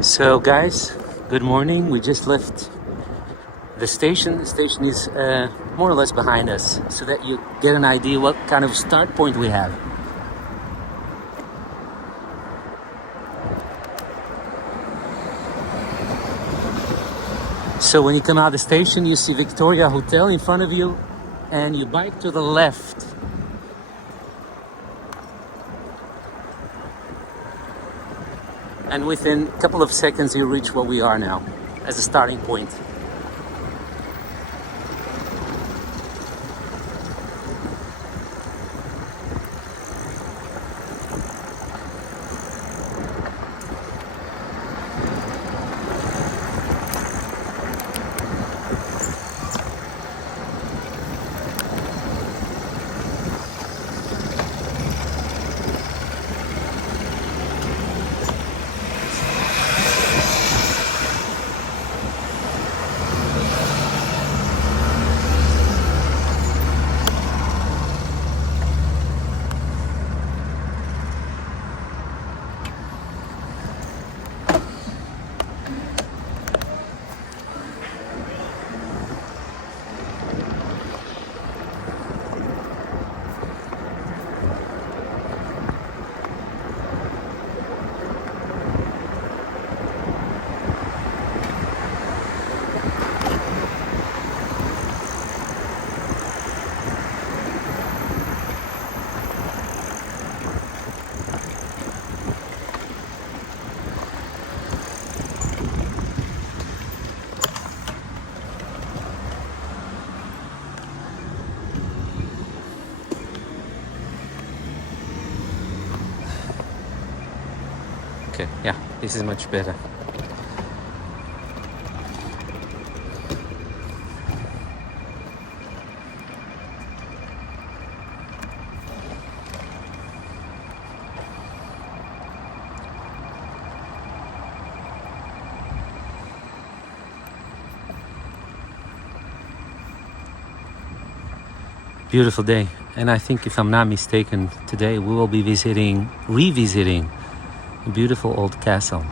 So, guys, good morning. We just left the station. The station is more or less behind us, so that you get an idea what kind of start point we have. So, when you come out of the station, you see Victoria Hotel in front of you, and you bike to the left. And within a couple of seconds, you reach where we are now as a starting point. Okay, yeah, this is much better. Beautiful day, and I think, if I'm not mistaken, today we will be revisiting a beautiful old castle.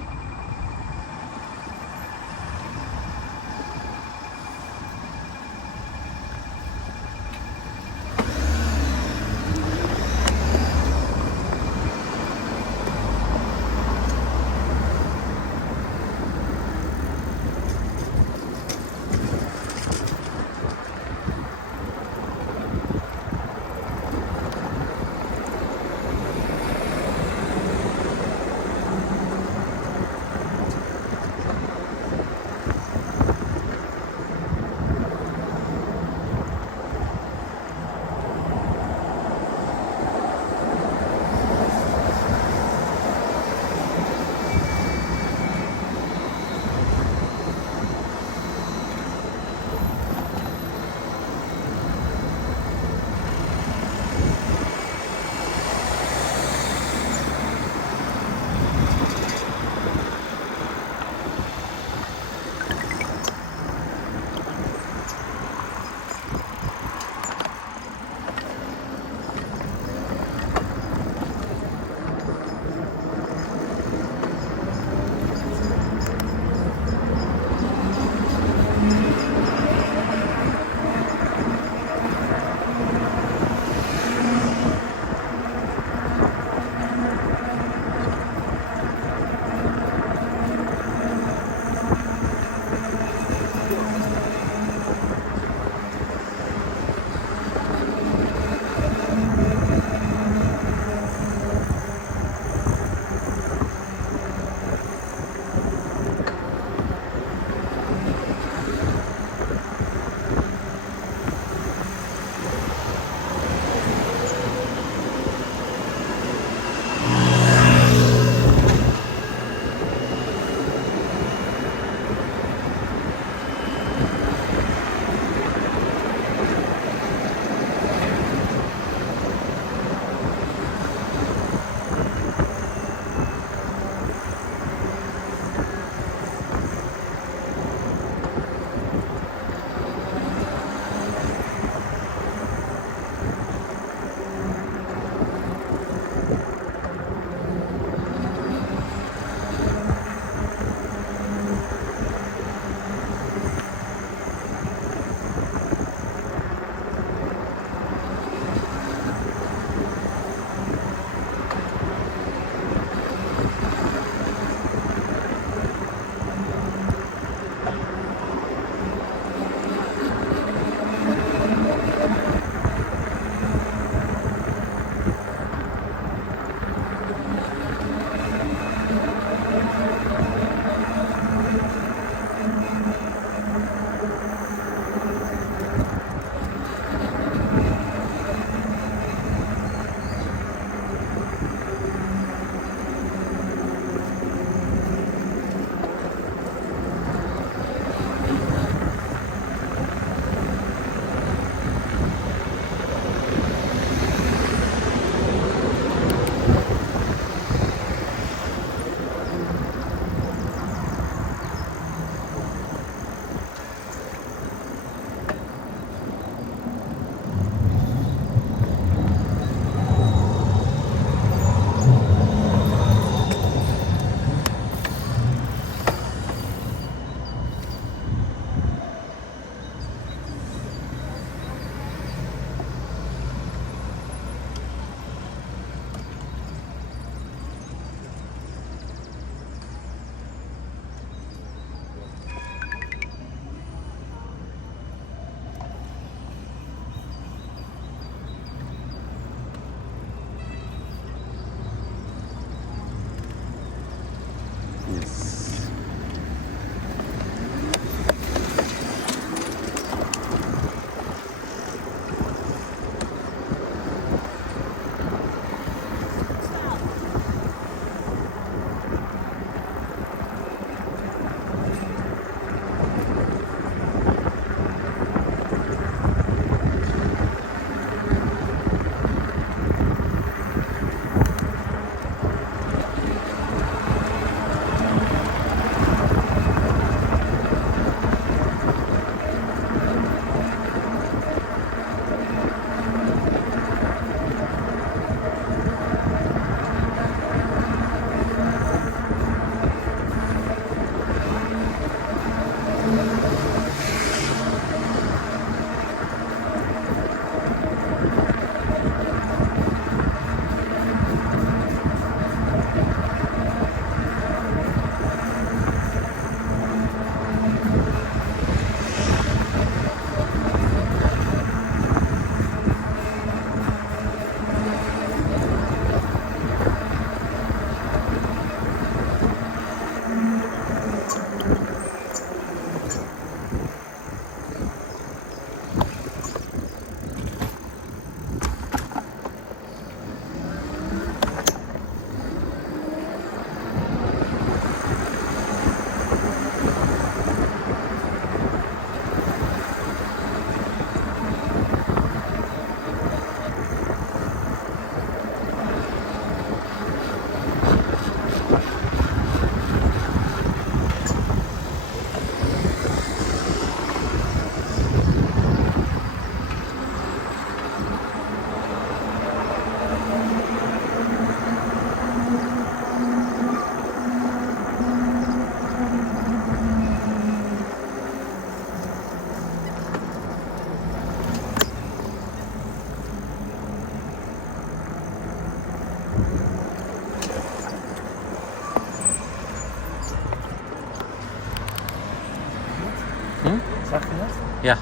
Zag je dat? Ja.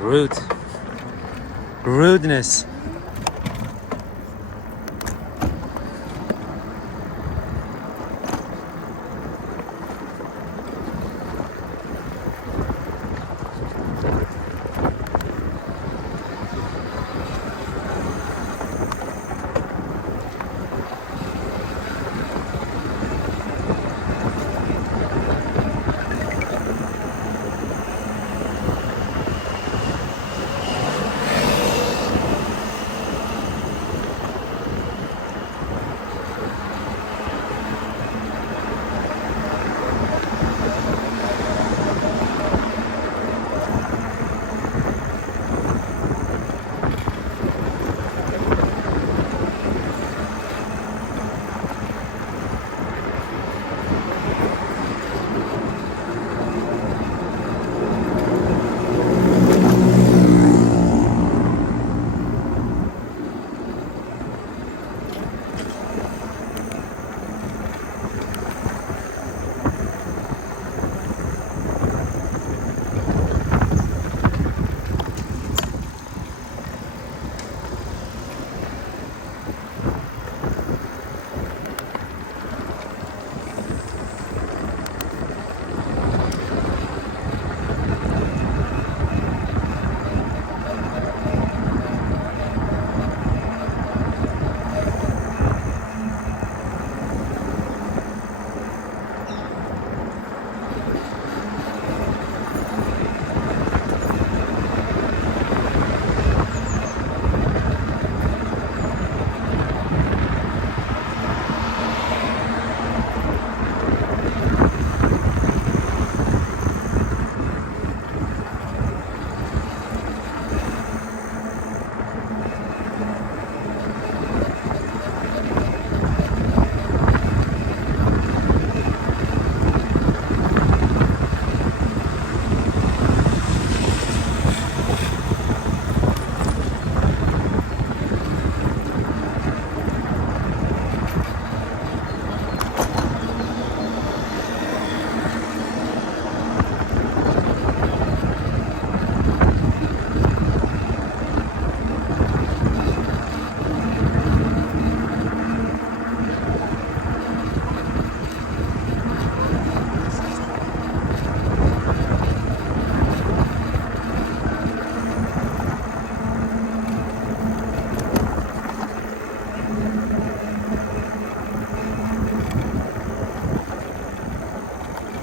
Rude. Rudeness.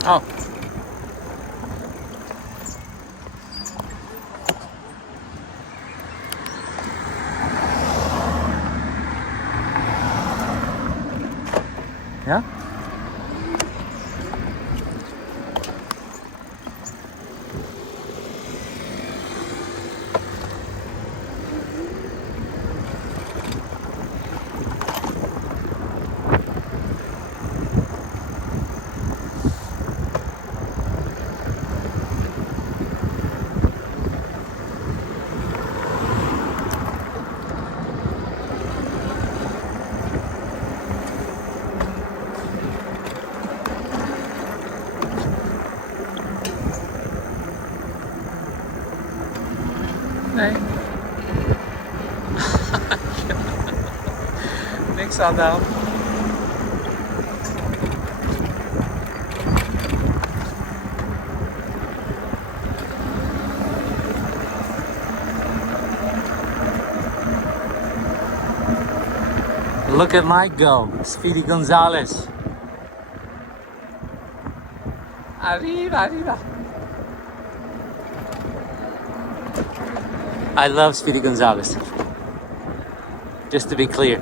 Oh. Ja? Nee. Niks aan de hand. Look at my go, Speedy Gonzalez. Arriba, arriba. I love Speedy Gonzalez. Just to be clear.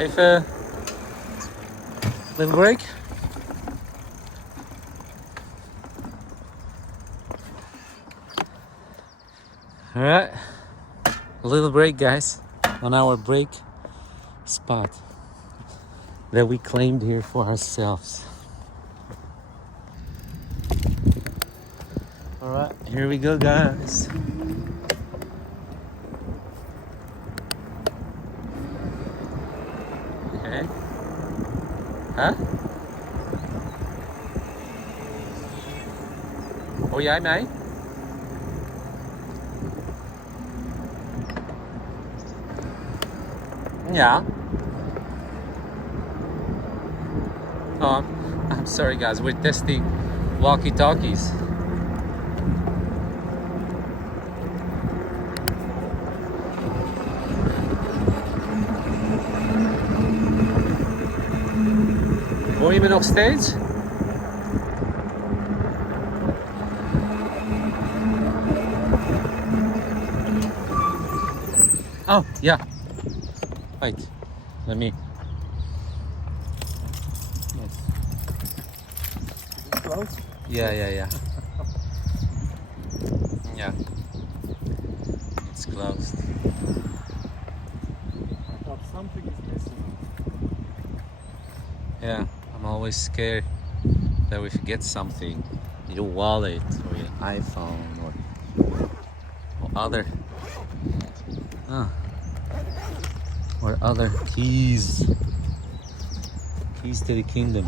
Even little break. All right, a little break, guys, on our break spot that we claimed here for ourselves. All right, here we go, guys. Okay. Hả? Ủa vậy mày? Yeah. Oh, I'm sorry, guys. We're testing walkie-talkies. Hoor je me nog steeds? Oh, yeah. Wait. Let me. Yes. Is it close? Yeah. Yeah. It's closed. I thought something is missing. Yeah. I'm always scared that we forget something. Your wallet or your iPhone or other or other keys to the kingdom.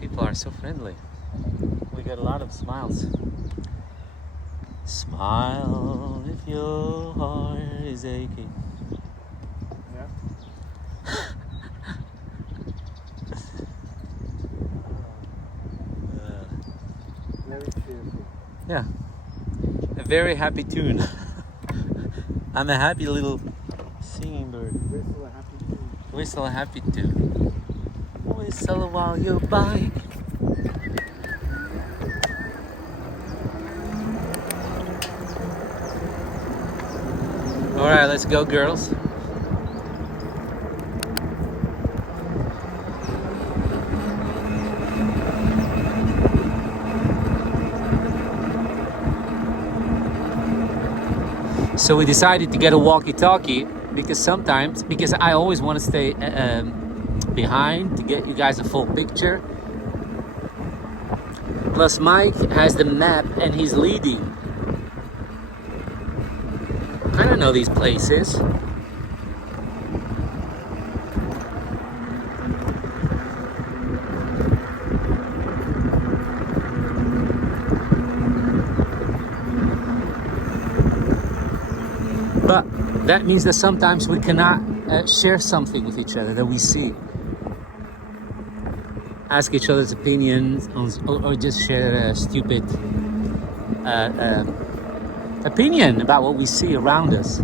People are so friendly. We get a lot of smiles. Smile if your heart is aching. Yeah. Very cheerful. Yeah, a very happy tune. I'm a happy little singing bird. Whistle a happy tune. Whistle a happy tune. Whistle while you bike. All right, let's go, girls. So we decided to get a walkie-talkie because I always want to stay behind to get you guys a full picture. Plus Mike has the map and he's leading. I don't know these places. But that means that sometimes we cannot share something with each other that we see. Ask each other's opinions or just share a stupid opinion about what we see around us.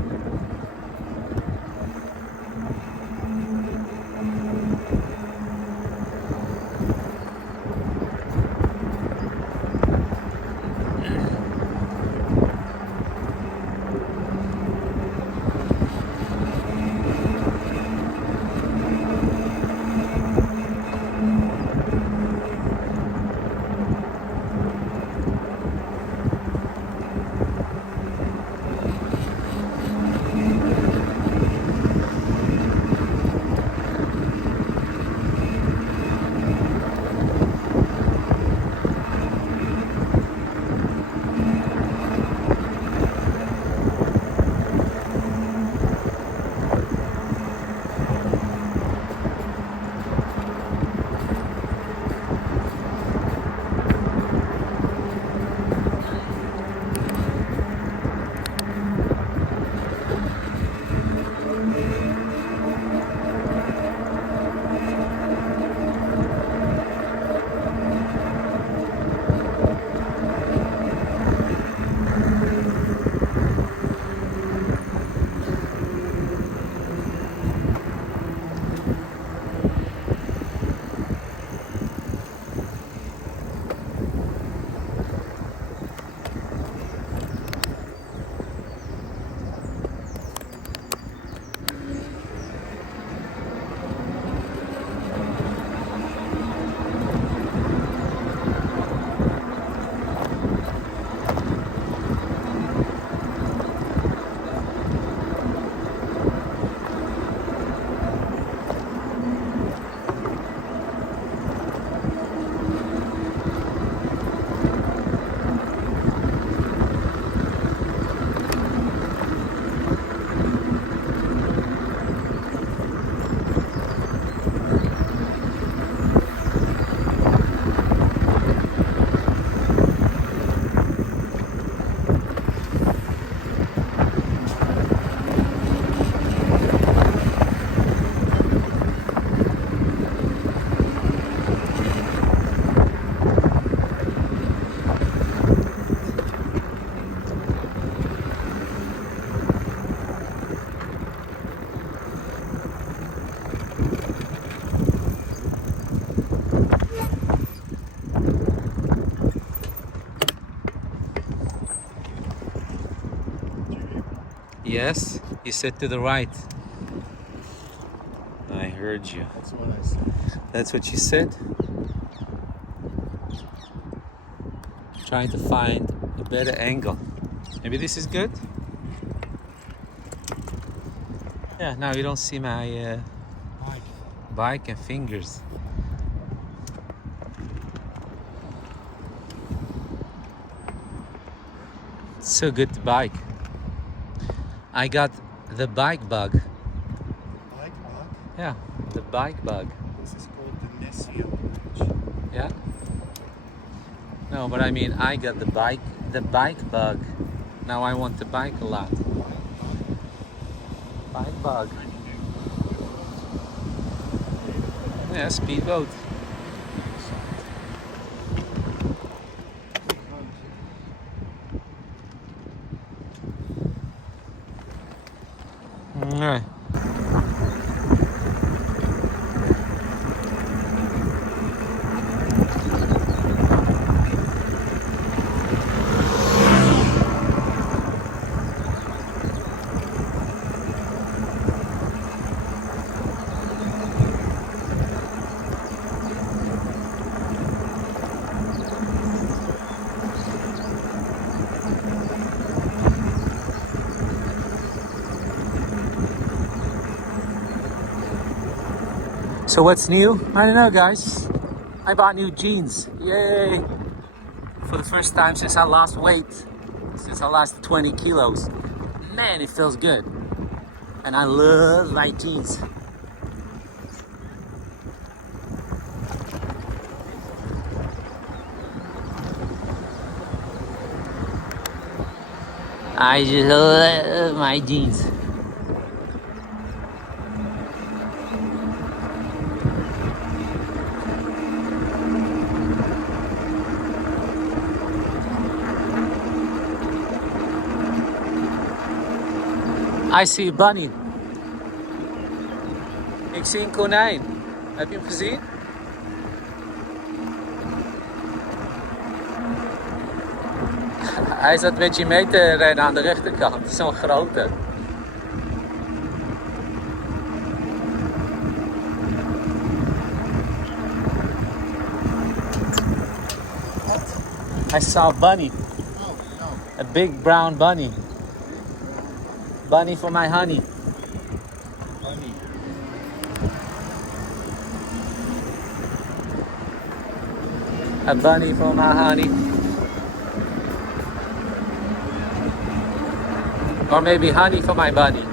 Yes, you said to the right. I heard you. That's what I said. That's what you said? Trying to find a better angle. Maybe this is good? Yeah, now you don't see my Mike. bike and fingers. It's so good to bike. I got the bike bug. Bike bug? Yeah, the bike bug. This is called the Nessia bridge. Yeah? No, but I mean, I got the bike bug. Now I want to bike a lot. Bike bug. Yeah, speedboat. Alright. So what's new? I don't know, guys. I bought new jeans. Yay! For the first time since I lost weight. Since I lost 20 kilos. Man, it feels good. And I love light jeans. I just love my jeans. I see a bunny. Ik zie een konijn. Heb je hem gezien? Hij zat met je mee te rennen aan de rechterkant. Zo'n grote. I saw a bunny. Oh, no. A big brown bunny. Bunny for my honey. Bunny. A bunny for my honey. Or maybe honey for my bunny.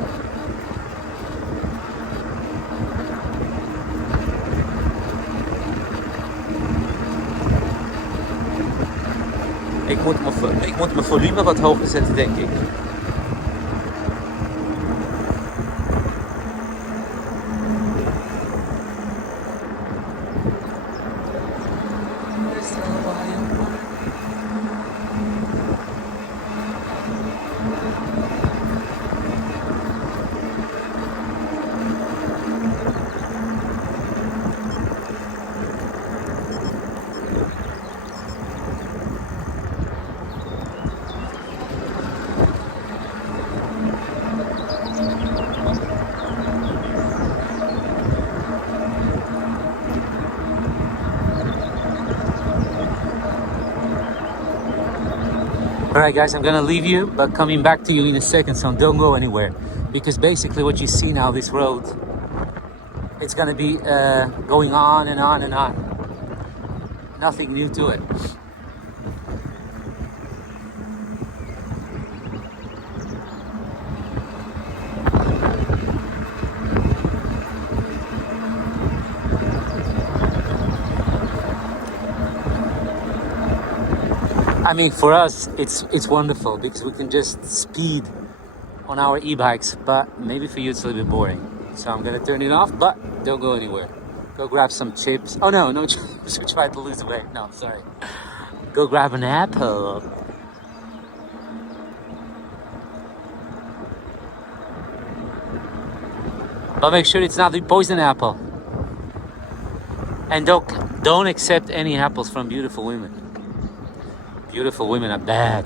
Ik moet mijn volume wat hoger zetten, denk ik. Alright guys, I'm gonna leave you, but coming back to you in a second, so don't go anywhere. Because basically what you see now, this road, it's gonna be going on and on and on. Nothing new to it. I mean, for us, it's wonderful because we can just speed on our e-bikes, but maybe for you it's a little bit boring. So I'm gonna turn it off, but don't go anywhere. Go grab some chips. Oh no, no chips. We tried to lose weight. No, sorry. Go grab an apple. But make sure it's not the poison apple. And don't accept any apples from beautiful women. Beautiful women are bad.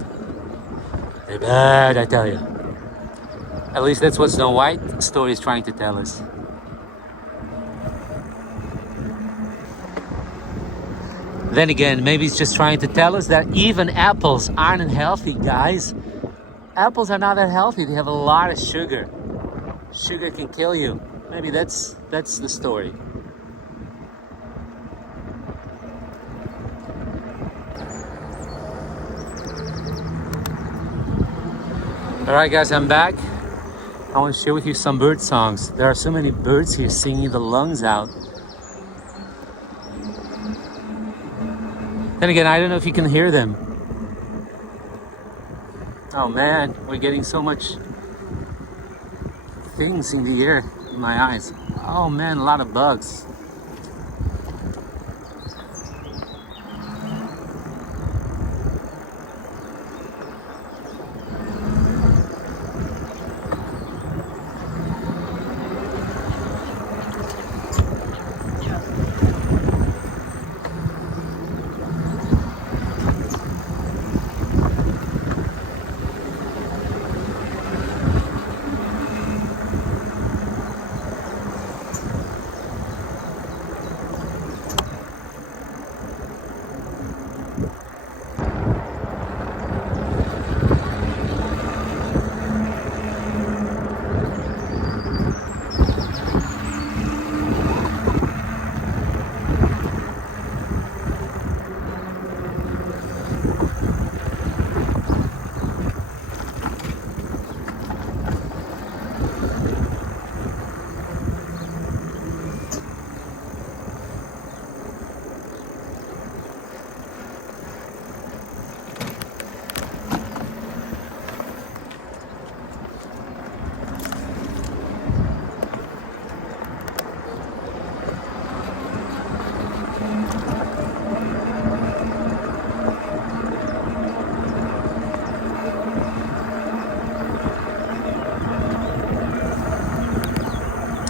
They're bad, I tell you. At least that's what Snow White story is trying to tell us. Then again, maybe it's just trying to tell us that even apples aren't healthy, guys. Apples are not that healthy. They have a lot of sugar. Sugar can kill you. Maybe that's the story. All right, guys, I'm back. I want to share with you some bird songs. There are so many birds here singing the lungs out. Then again, I don't know if you can hear them. Oh man, we're getting so much things in the air in my eyes. Oh man, a lot of bugs.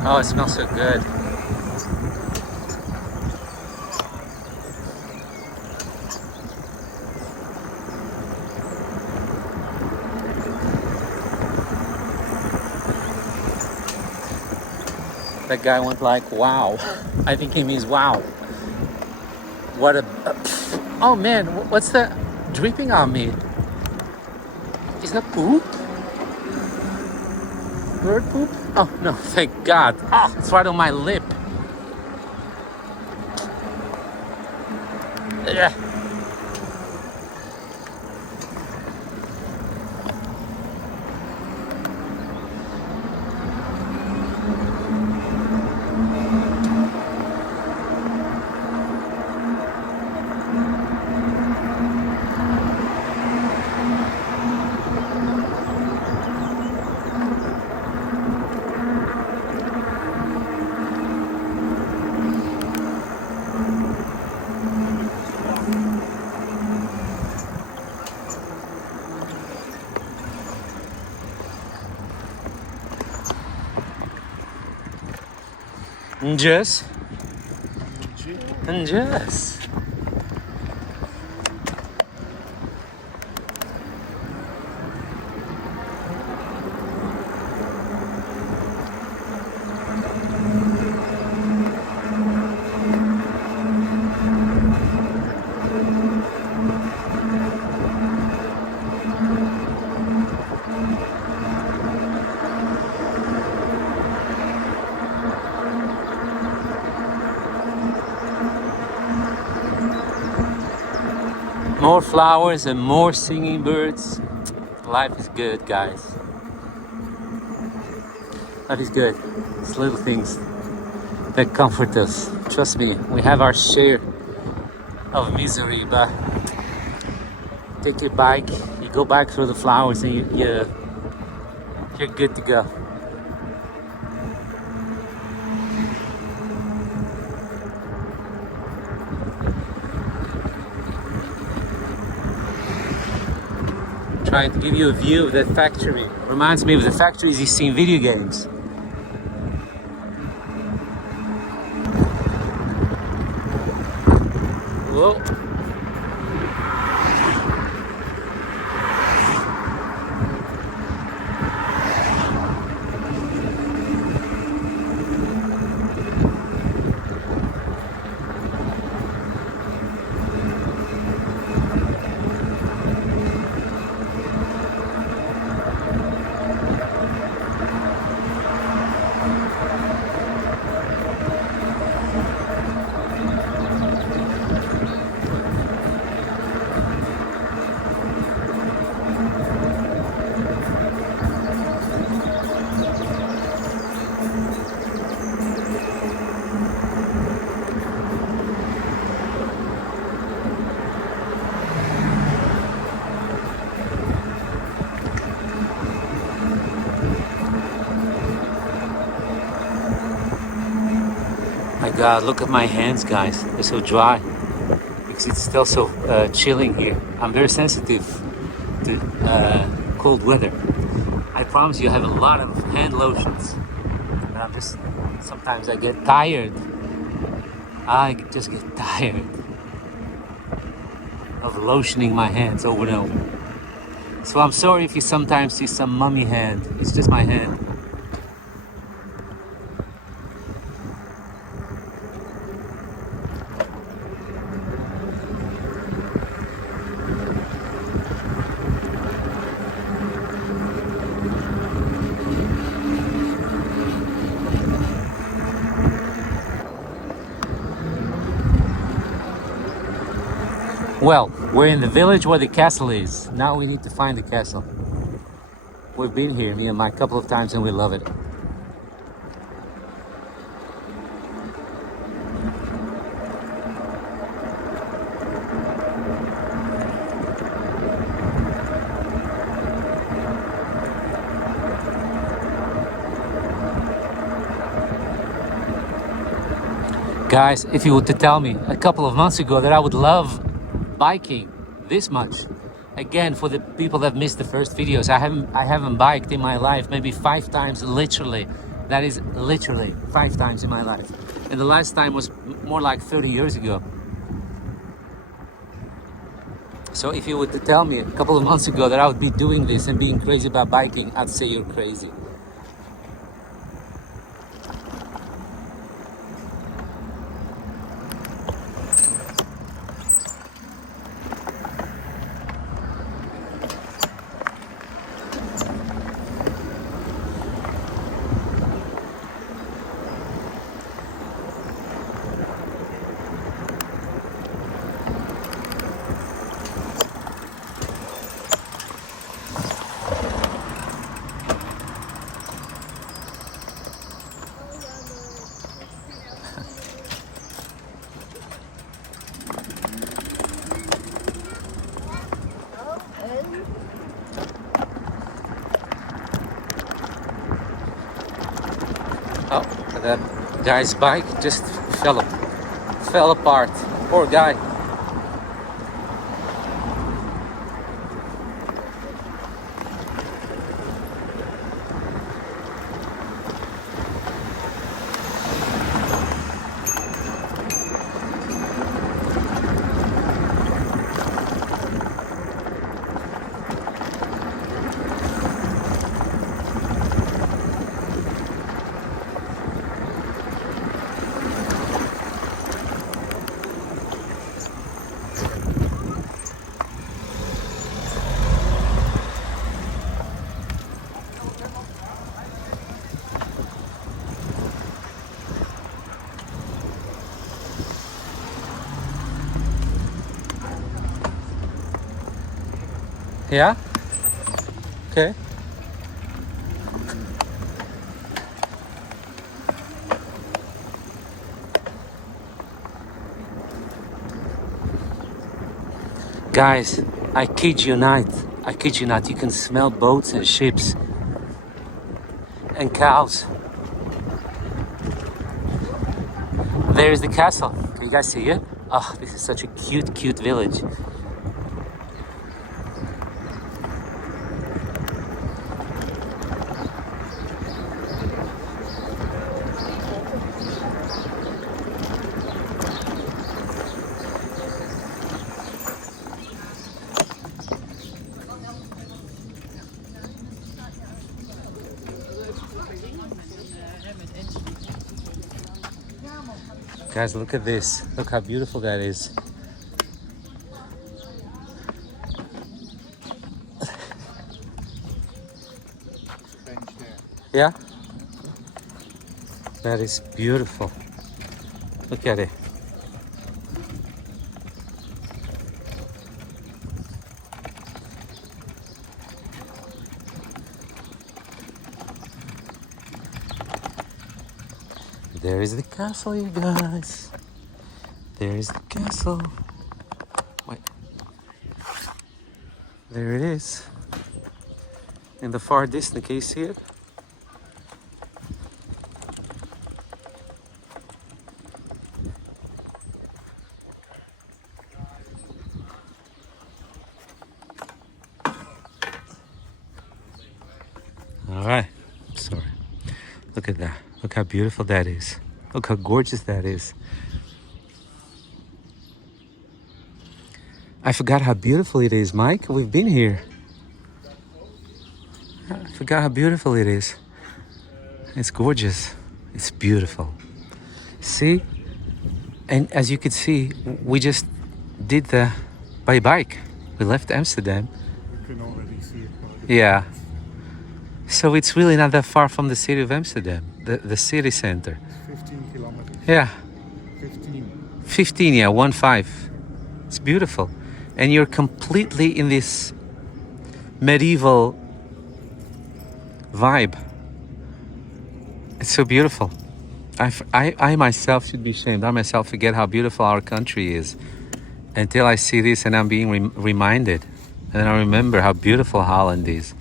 Oh, it smells so good. That guy went like, wow. I think he means wow. What a... oh man, what's that dripping on me? Is that poop? Bird poop? Oh no, thank God. Oh, it's right on my lip. Yeah. Just. And just. More flowers and more singing birds. Life is good, guys. Life is good. It's little things that comfort us. Trust me, we have our share of misery, but take your bike, you go back through the flowers and you're good to go. Trying to give you a view of that factory. Reminds me of the factories you see in video games. Whoa. God, look at my hands, guys. They're so dry because it's still so chilling here. I'm very sensitive to cold weather. I promise you, I have a lot of hand lotions. And I'm just, sometimes I get tired. I just get tired of lotioning my hands over and over. So I'm sorry if you sometimes see some mummy hand. It's just my hand. Well, we're in the village where the castle is. Now we need to find the castle. We've been here, me and Mike, a couple of times and we love it. Guys, if you were to tell me a couple of months ago that I would love biking this much, again, for the people that missed the first videos, I haven't biked in my life maybe 5 times, literally. That is literally 5 times in my life. And the last time was more like 30 years ago. So if you were to tell me a couple of months ago that I would be doing this and being crazy about biking, I'd say you're crazy. Oh, that guy's bike just fell apart. Poor guy. Yeah? Okay. Guys, I kid you not. I kid you not. You can smell boats and ships and cows. There's the castle. Can you guys see it? Oh, this is such a cute, cute village. Guys, look at this. Look how beautiful that is. Bench there. Yeah? That is beautiful. Look at it. There is the castle, you guys. There is the castle. Wait. There it is. In the far distance, can you see it? Look at that. Look how beautiful that is. Look how gorgeous that is. I forgot how beautiful it is, Mike. We've been here. I forgot how beautiful it is. It's gorgeous. It's beautiful. See? And as you could see, we just did by bike. We left Amsterdam. You can already see it. Yeah. So it's really not that far from the city of Amsterdam, the city center. 15 kilometers. Yeah. 15. 15, yeah, 1-5. It's beautiful. And you're completely in this medieval vibe. It's so beautiful. I myself should be ashamed. I myself forget how beautiful our country is until I see this and I'm being reminded. And then I remember how beautiful Holland is.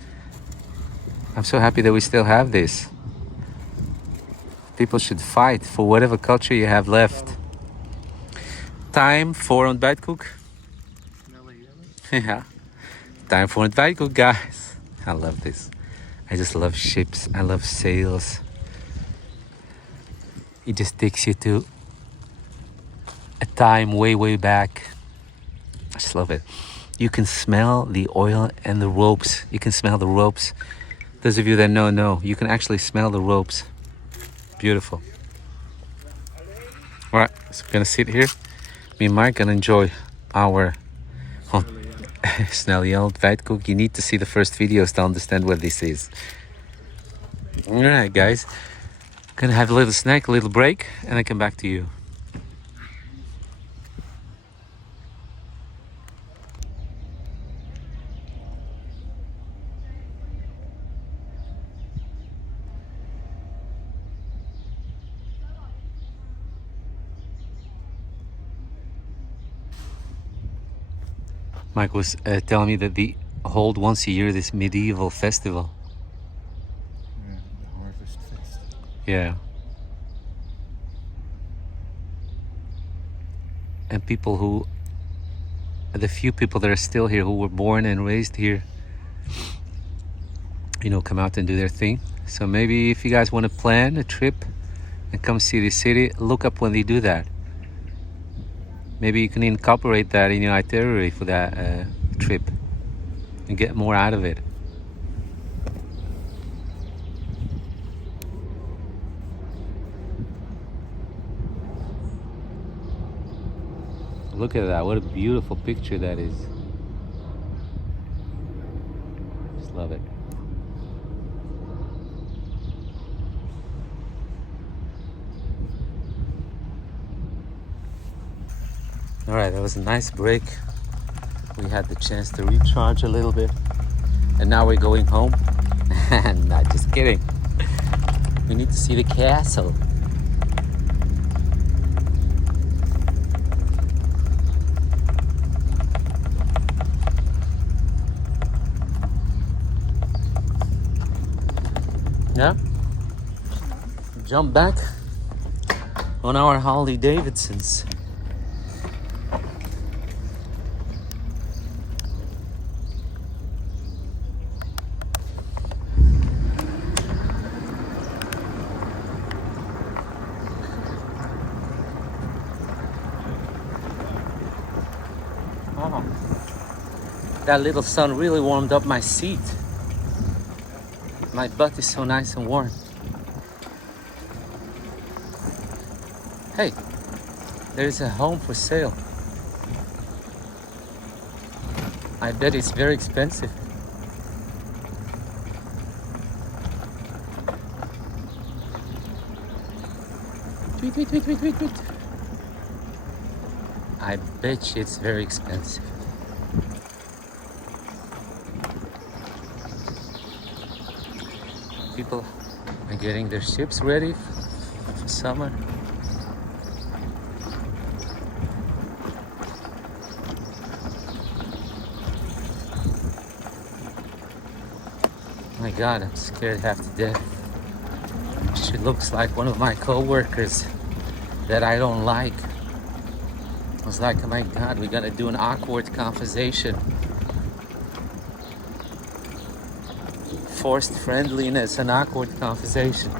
I'm so happy that we still have this. People should fight for whatever culture you have left. Time for ontbijtkoek. Yeah. Time for ontbijtkoek, guys. I love this. I just love ships. I love sails. It just takes you to a time way back. I just love it. You can smell the oil and the ropes. You can smell the ropes. Those of you that know, you can actually smell the ropes. Beautiful. All right, so we're gonna sit here. Me and Mike gonna enjoy our snelle ontbijtkoek. You need to see the first videos to understand what this is. All right, guys. Gonna have a little snack, a little break, and then come back to you. Mike was telling me that they hold once a year this medieval festival. Yeah, the Harvest Fest. Yeah. And the few people that are still here who were born and raised here, come out and do their thing. So maybe if you guys want to plan a trip and come see the city, look up when they do that. Maybe you can incorporate that in your itinerary for that trip and get more out of it. Look at that, what a beautiful picture that is. Just love it. All right, that was a nice break. We had the chance to recharge a little bit. And now we're going home. Not just kidding. We need to see the castle. Yeah. Jump back on our Harley Davidsons. Oh, that little sun really warmed up my seat. My butt is so nice and warm. Hey, there's a home for sale. I bet it's very expensive. Tweet, tweet, tweet, tweet, tweet, tweet. I bet you it's very expensive. People are getting their ships ready for summer. My God, I'm scared half to death. She looks like one of my co-workers that I don't like. I was like, oh my God, we're gonna do an awkward conversation. Forced friendliness and awkward conversation.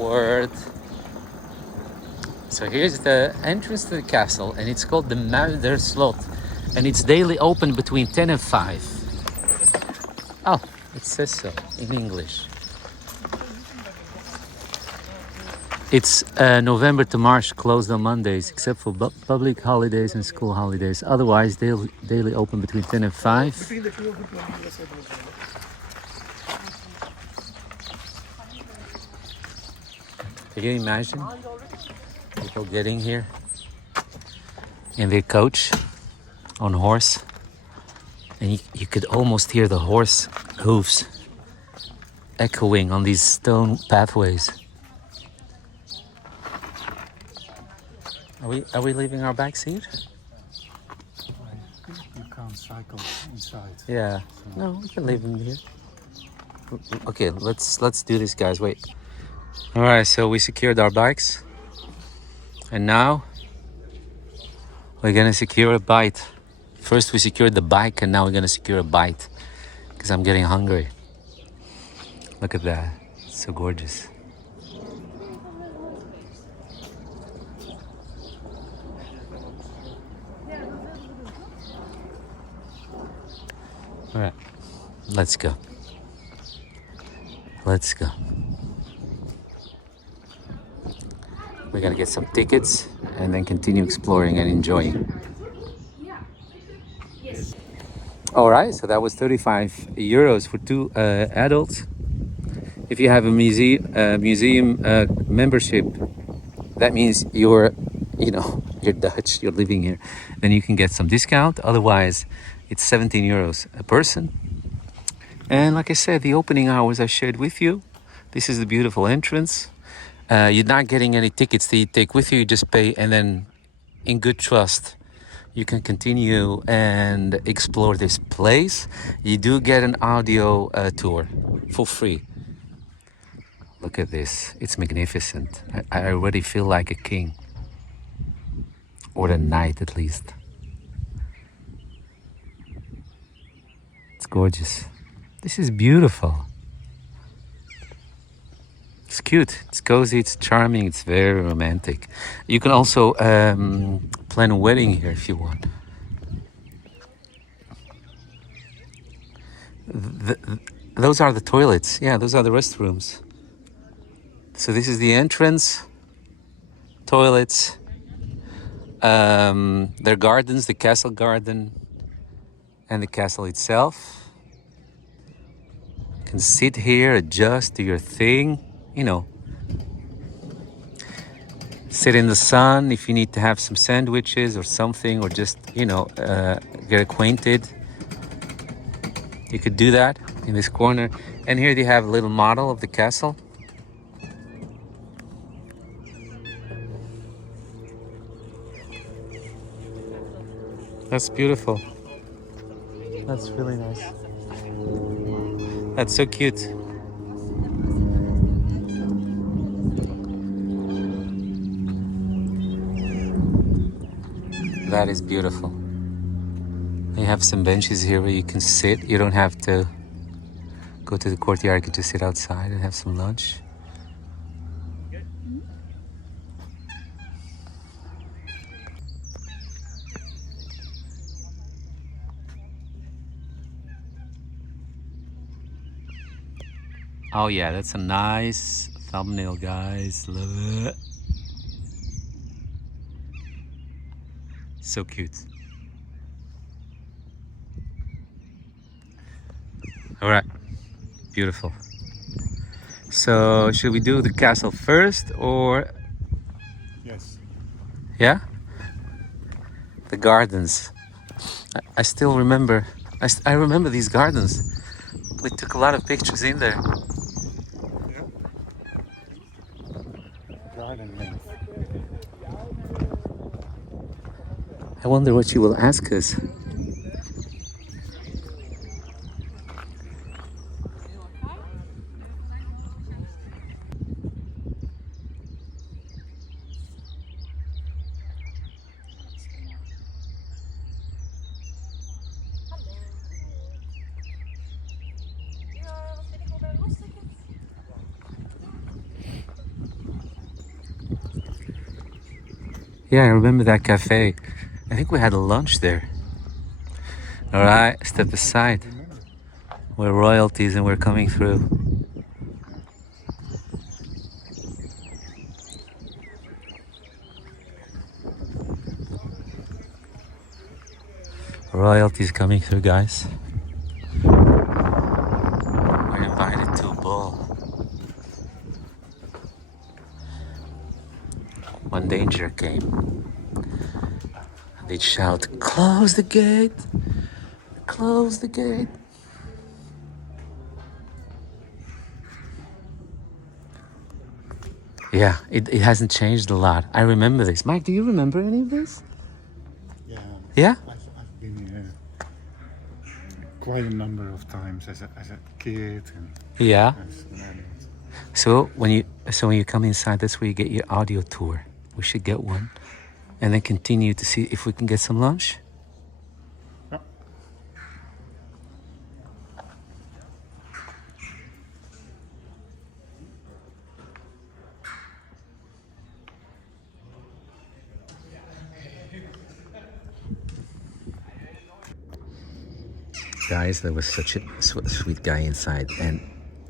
awkward. So here's the entrance to the castle, and it's called the Muiderslot, and it's daily open between 10 and 5. Oh, it says so in English. It's November to March, closed on Mondays, except for public holidays and school holidays. Otherwise, daily open between 10 and 5. Can you imagine people getting here in their coach on horse? And you could almost hear the horse hooves echoing on these stone pathways. Are we leaving our back seat? You can't cycle inside. Yeah. No, we can leave them here. Okay, let's do this, guys. Wait. All right, so we secured our bikes, and now we're gonna secure a bite. First we secured the bike, and now we're gonna secure a bite because I'm getting hungry. Look at that, it's so gorgeous. All right, let's go. Let's go. We're gonna get some tickets and then continue exploring and enjoying. All right, so that was 35 euros for two adults. If you have a museum membership, that means you're Dutch, you're living here, then you can get some discount. Otherwise, it's 17 euros a person. And like I said, the opening hours I shared with you. This is the beautiful entrance. You're not getting any tickets that you take with you. You just pay, and then in good trust, you can continue and explore this place. You do get an audio tour for free. Look at this. It's magnificent. I already feel like a king. Or a knight, at least. It's gorgeous. This is beautiful. It's cute, it's cozy, it's charming, it's very romantic. You can also plan a wedding here if you want. Those are the toilets. Yeah, those are the restrooms. So this is the entrance, toilets, their gardens, the castle garden, and the castle itself. You can sit here, adjust, do your thing. Sit in the sun if you need to have some sandwiches or something, or just, get acquainted. You could do that in this corner. And here they have a little model of the castle. That's beautiful. That's really nice. That's so cute. That is beautiful. You have some benches here where you can sit. You don't have to go to the courtyard. You can just sit outside and have some lunch. Oh yeah, that's a nice thumbnail, guys. Love it. So cute. All right, beautiful. So should we do the castle first, or? Yes. Yeah? The gardens. I still remember. I remember these gardens. We took a lot of pictures in there. Yeah. Garden length. I wonder what she will ask us. Yeah, I remember that cafe. I think we had a lunch there. All right, step aside. Remember? We're royalties and we're coming through. Royalties coming through, guys. We're invited to a ball. When danger came, they'd shout, "Close the gate! Close the gate!" Yeah, it hasn't changed a lot. I remember this. Mike, do you remember any of this? Yeah. Yeah? I've been here quite a number of times as a kid and Yeah. as an adult. So when you come inside, that's where you get your audio tour. We should get one, and then continue to see if we can get some lunch. Yeah. Guys, there was such a sweet guy inside, and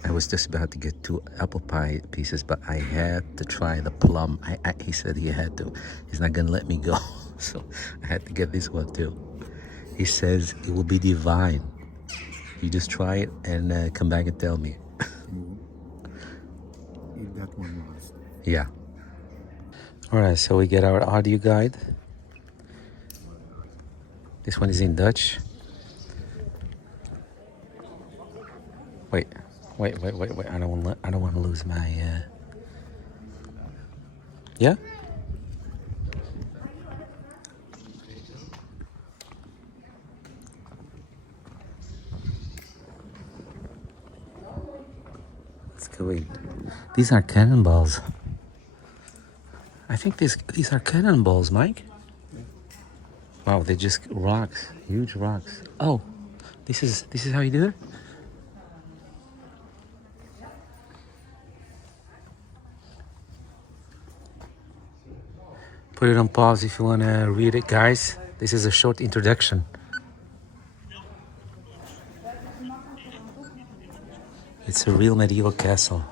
I was just about to get 2 apple pie pieces, but I had to try the plum. He said he had to. He's not gonna let me go, so I had to get this one too. He says it will be divine. You just try it and come back and tell me. Eat that one last. Yeah. All right, so we get our audio guide. This one is in Dutch. Wait. I don't want to lose my. Yeah. Let's go in. These are cannonballs. I think these are cannonballs, Mike. Wow, they're just rocks, huge rocks. Oh, this is how you do it. Put it on pause if you want to read it, guys. This is a short introduction. It's a real medieval castle.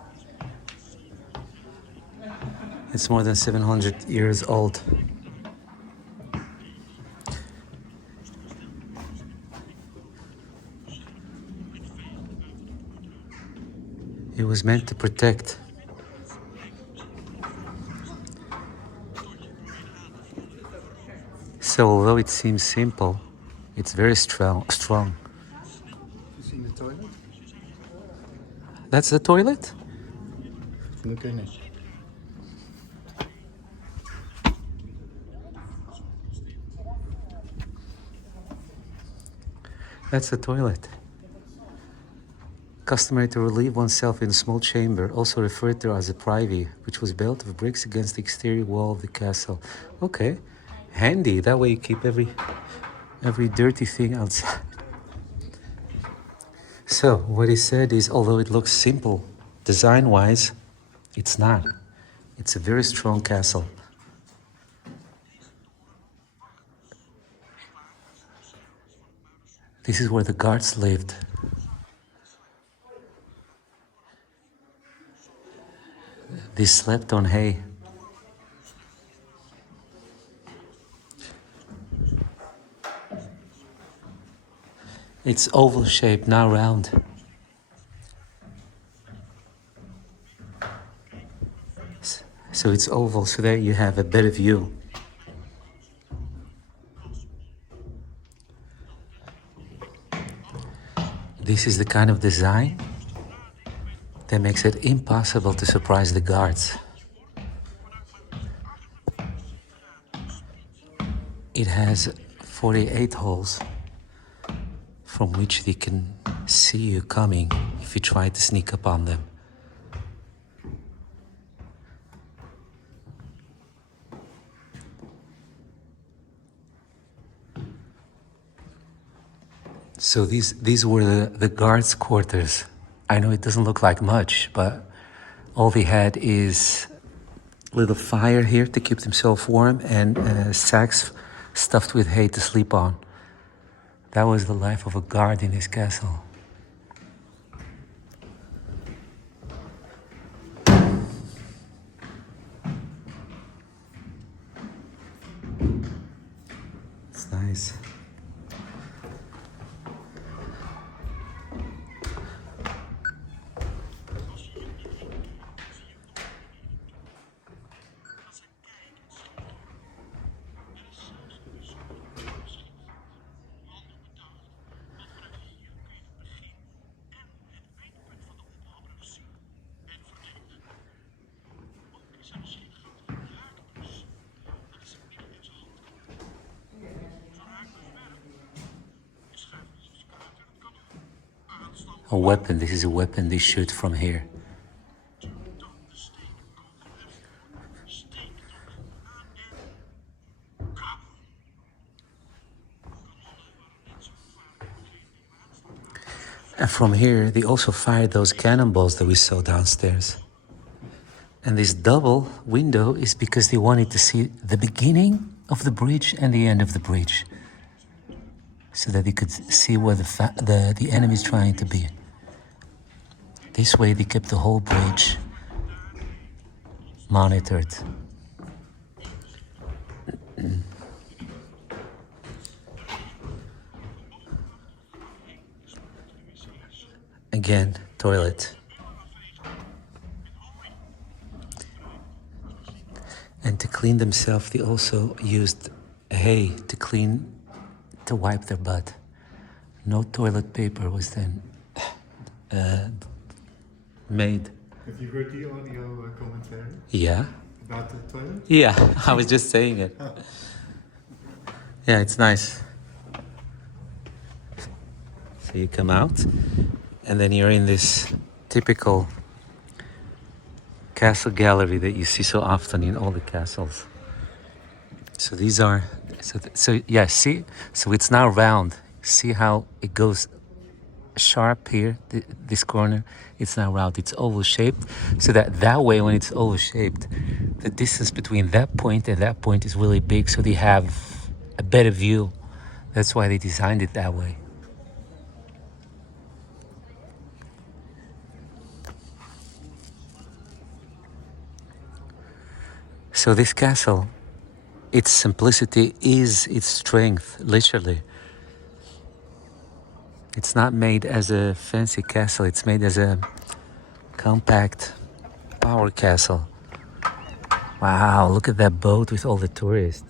It's more than 700 years old. It was meant to protect. So although it seems simple, it's very strong. You seen the toilet? That's the toilet? Look in it. That's the toilet. Customary to relieve oneself in a small chamber, also referred to as a privy, which was built of bricks against the exterior wall of the castle. Okay, handy. That way you keep every dirty thing outside. So what he said is, although it looks simple design-wise, it's not. It's a very strong castle. This is where the guards lived. They slept on hay. It's oval shaped, now round. So it's oval, so that you have a better view. This is the kind of design that makes it impossible to surprise the guards. It has 48 holes from which they can see you coming if you try to sneak up on them. So these were the guards' quarters. I know it doesn't look like much, but all they had is Little fire here to keep themselves warm, and sacks stuffed with hay to sleep on. That was the life of a guard in this castle. It's nice. A weapon. This is a weapon they shoot from here. And from here, they also fired those cannonballs that we saw downstairs. And this double window is because they wanted to see the beginning of the bridge and the end of the bridge, so that they could see where the enemy is trying to be. This way they kept the whole bridge monitored. Again, toilet. And to clean themselves, they also used hay to wipe their butt. No toilet paper was then made. Have you heard the audio commentary Yeah. about the toilet? Yeah, I was just saying it. Yeah, it's nice. So you come out, and then you're in this typical castle gallery that you see so often in all the castles. So these are, so yeah, see? So it's now round. See how it goes sharp here, this corner? It's now round. It's oval shaped, so that way when it's oval shaped, the distance between that point and that point is really big, so they have a better view. That's why they designed it that way. So this castle, its simplicity is its strength, literally. It's not made as a fancy castle, it's made as a compact power castle. Wow, look at that boat with all the tourists.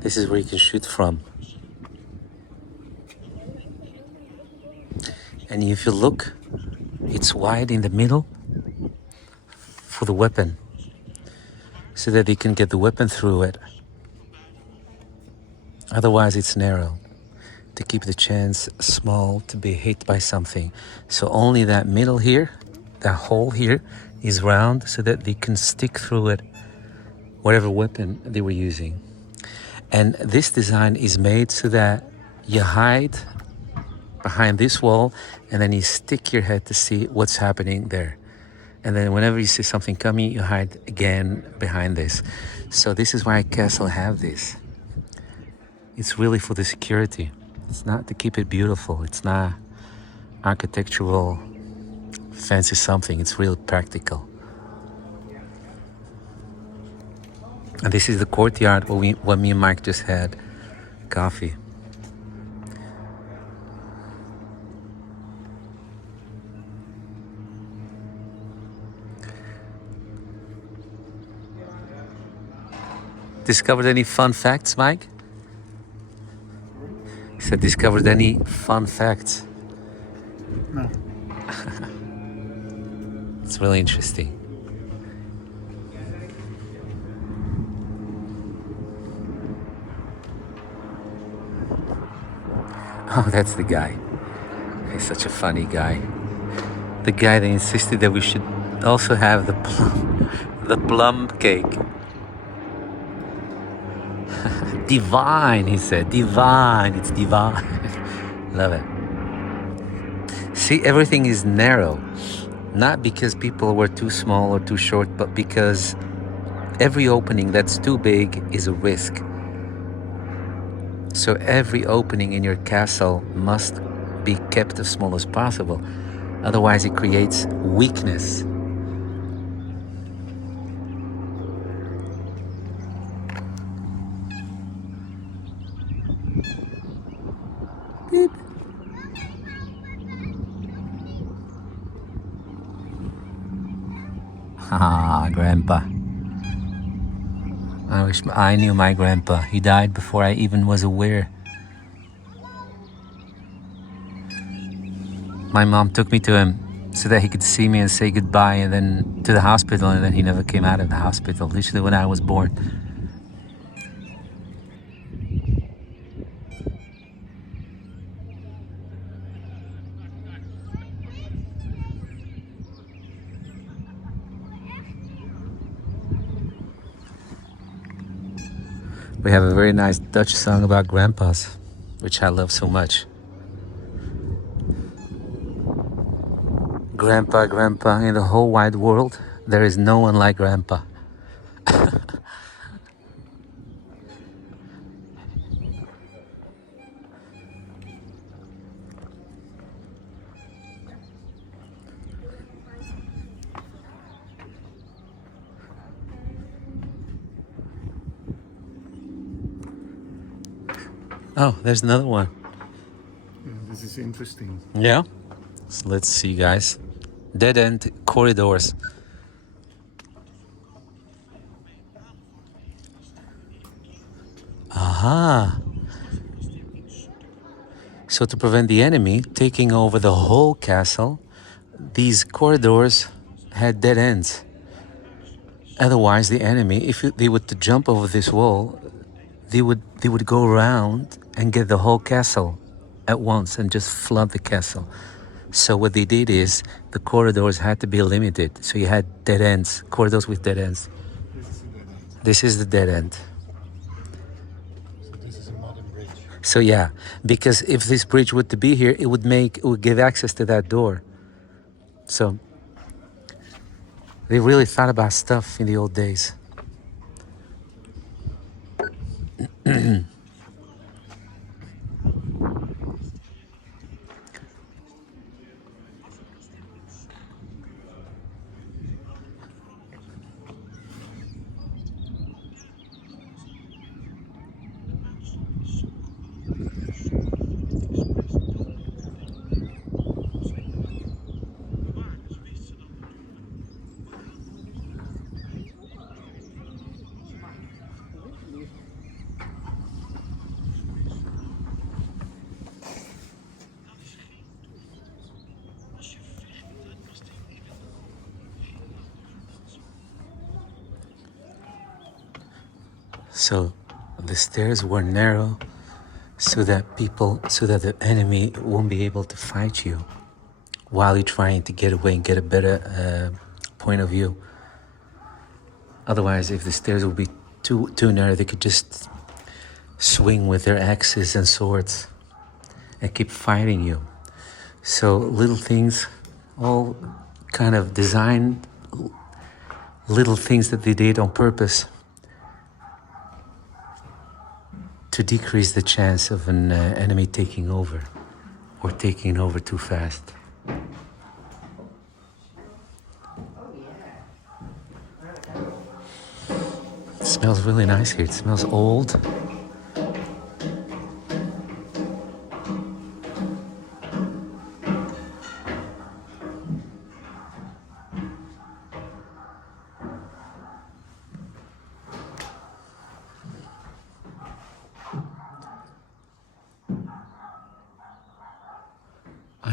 This is where you can shoot from. And if you look, it's wide in the middle for the weapon, so that they can get the weapon through it. Otherwise it's narrow, to keep the chance small to be hit by something. So only that middle here, that hole here, is round, so that they can stick through it, whatever weapon they were using. And this design is made so that you hide behind this wall, and then you stick your head to see what's happening there. And then whenever you see something coming, you hide again behind this. So this is why castle have this. It's really for the security. It's not to keep it beautiful. It's not architectural fancy something. It's real practical. And this is the courtyard where me and Mike just had coffee. Discovered any fun facts, Mike? He said, discovered any fun facts? No. It's really interesting. Oh, that's the guy. He's such a funny guy. The guy that insisted that we should also have the plum cake. Divine, he said. Divine, it's divine. Love it. See, everything is narrow. Not because people were too small or too short, but because every opening that's too big is a risk. So every opening in your castle must be kept as small as possible. Otherwise it creates weakness. Beep. Ah, Grandpa. I wish I knew my grandpa. He died before I even was aware. My mom took me to him so that he could see me and say goodbye, and then to the hospital, and then he never came out of the hospital, literally when I was born. We have a very nice Dutch song about grandpas, which I love so much. Grandpa, grandpa, in the whole wide world, there is no one like grandpa. Oh, there's another one. Yeah, this is interesting. Yeah? So let's see, guys. Dead end corridors. Aha. So to prevent the enemy taking over the whole castle, these corridors had dead ends. Otherwise, the enemy, if they were to jump over this wall, they would go around and get the whole castle at once and just flood the castle. So what they did is the corridors had to be limited. So you had dead ends, corridors with dead ends. This is a dead end. This is the dead end. So this is a modern bridge. So yeah, because if this bridge were to be here, it would give access to that door. So they really thought about stuff in the old days. So the stairs were narrow so that the enemy won't be able to fight you while you're trying to get away and get a better point of view. Otherwise, if the stairs would be too narrow, they could just swing with their axes and swords and keep fighting you. So little things, all kind of designed little things that they did on purpose to decrease the chance of an enemy taking over or taking over too fast. It smells really nice here. It smells old.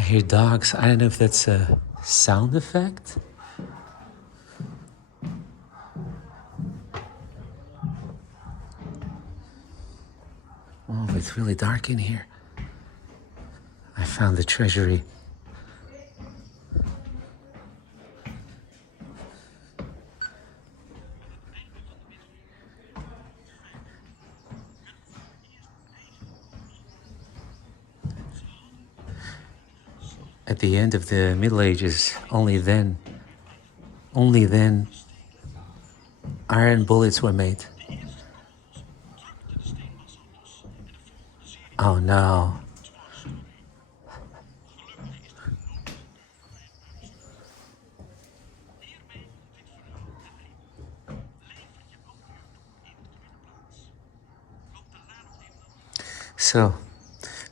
hear dogs. I don't know if that's a sound effect. Oh, it's really dark in here. I found the treasury. At the end of the Middle Ages, only then, iron bullets were made. Oh no.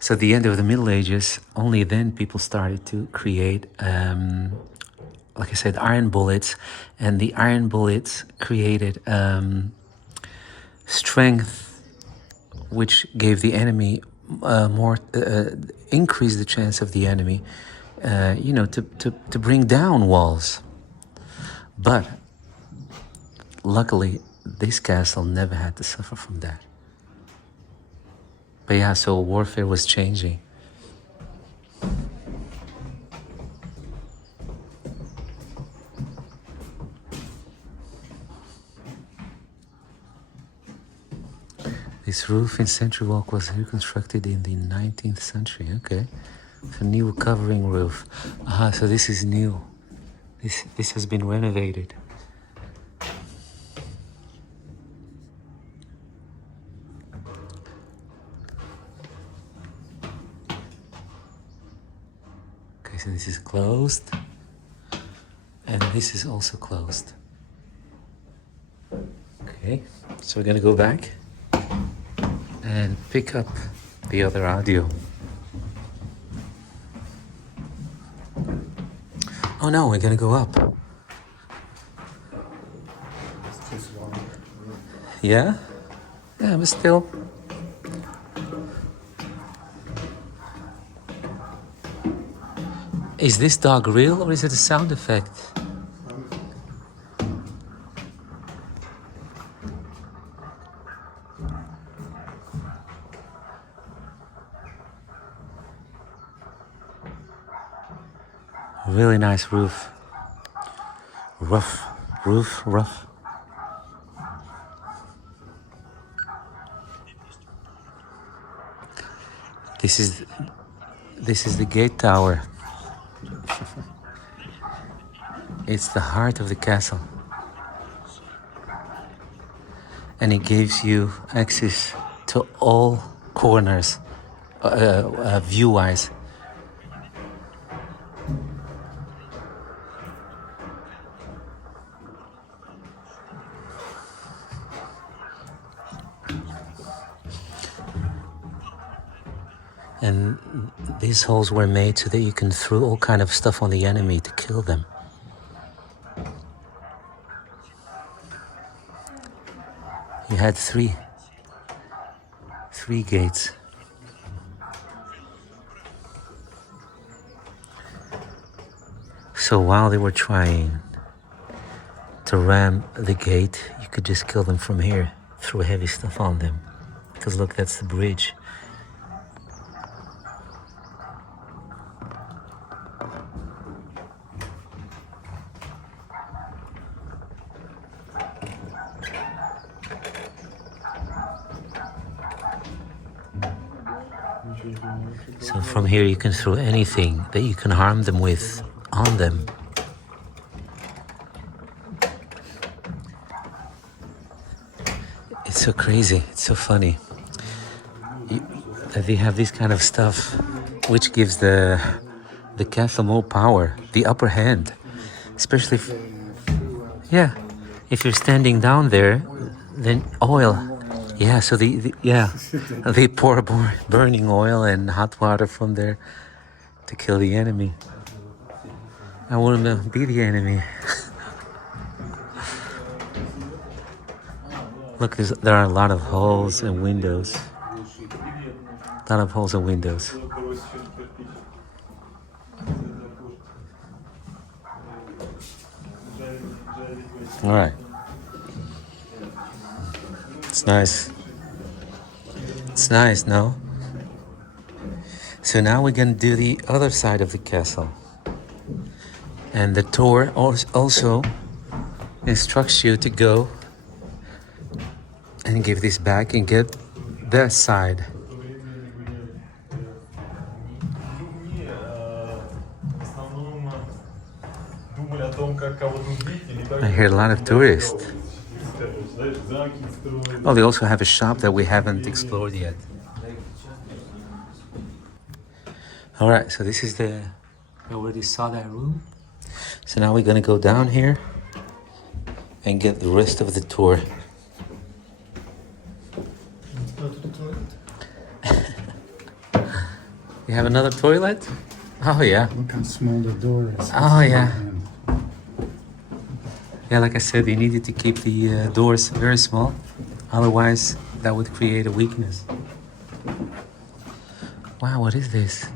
So the end of the Middle Ages, only then people started to create, like I said, iron bullets, and the iron bullets created strength, which gave the enemy increased the chance of the enemy, to bring down walls. But luckily, this castle never had to suffer from that. But yeah, so warfare was changing. This roof in Century Walk was reconstructed in the 19th century. Okay, it's a new covering roof. Aha, so this is new. This has been renovated. Okay, so this is closed, and this is also closed. Okay, so we're gonna go back and pick up the other audio. Oh no, we're gonna go up. Yeah? Yeah, but still. Is this dog real or is it a sound effect? Really nice roof. Rough. This is the gate tower. It's the heart of the castle. And it gives you access to all corners, view-wise. And these holes were made so that you can throw all kind of stuff on the enemy to kill them. You had three gates. So while they were trying to ram the gate, you could just kill them from here, throw heavy stuff on them. Because look, that's the bridge. So from here you can throw anything that you can harm them with on them. It's so crazy, it's so funny that they have this kind of stuff which gives the castle more power, the upper hand. Especially if you're standing down there, then oil. Yeah, so they pour burning oil and hot water from there to kill the enemy. I want to be the enemy. Look, there are a lot of holes and windows. A lot of holes and windows. All right. It's nice. It's nice, no? So now we're gonna do the other side of the castle. And the tour also instructs you to go and give this back and get that side. I hear a lot of tourists. Oh, they also have a shop that we haven't explored yet. All right, so this is we already saw that room. So now we're gonna go down here and get the rest of the tour. Let's go to the toilet. You have another toilet? Oh yeah. Look how small the door is. Oh yeah. Yeah, like I said, you needed to keep the doors very small. Otherwise, that would create a weakness. Wow, what is this?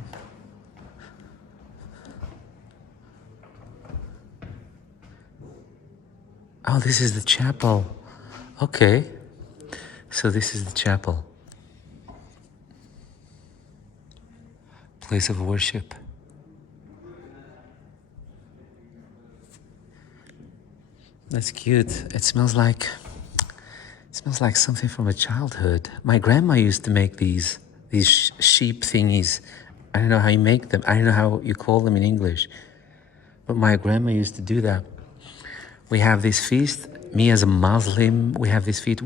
Oh, this is the chapel. Okay. So this is the chapel. Place of worship. That's cute. It smells like something from a childhood. My grandma used to make these sheep thingies. I don't know how you make them. I don't know how you call them in English. But my grandma used to do that. We have this feast. Me as a Muslim, we have this feast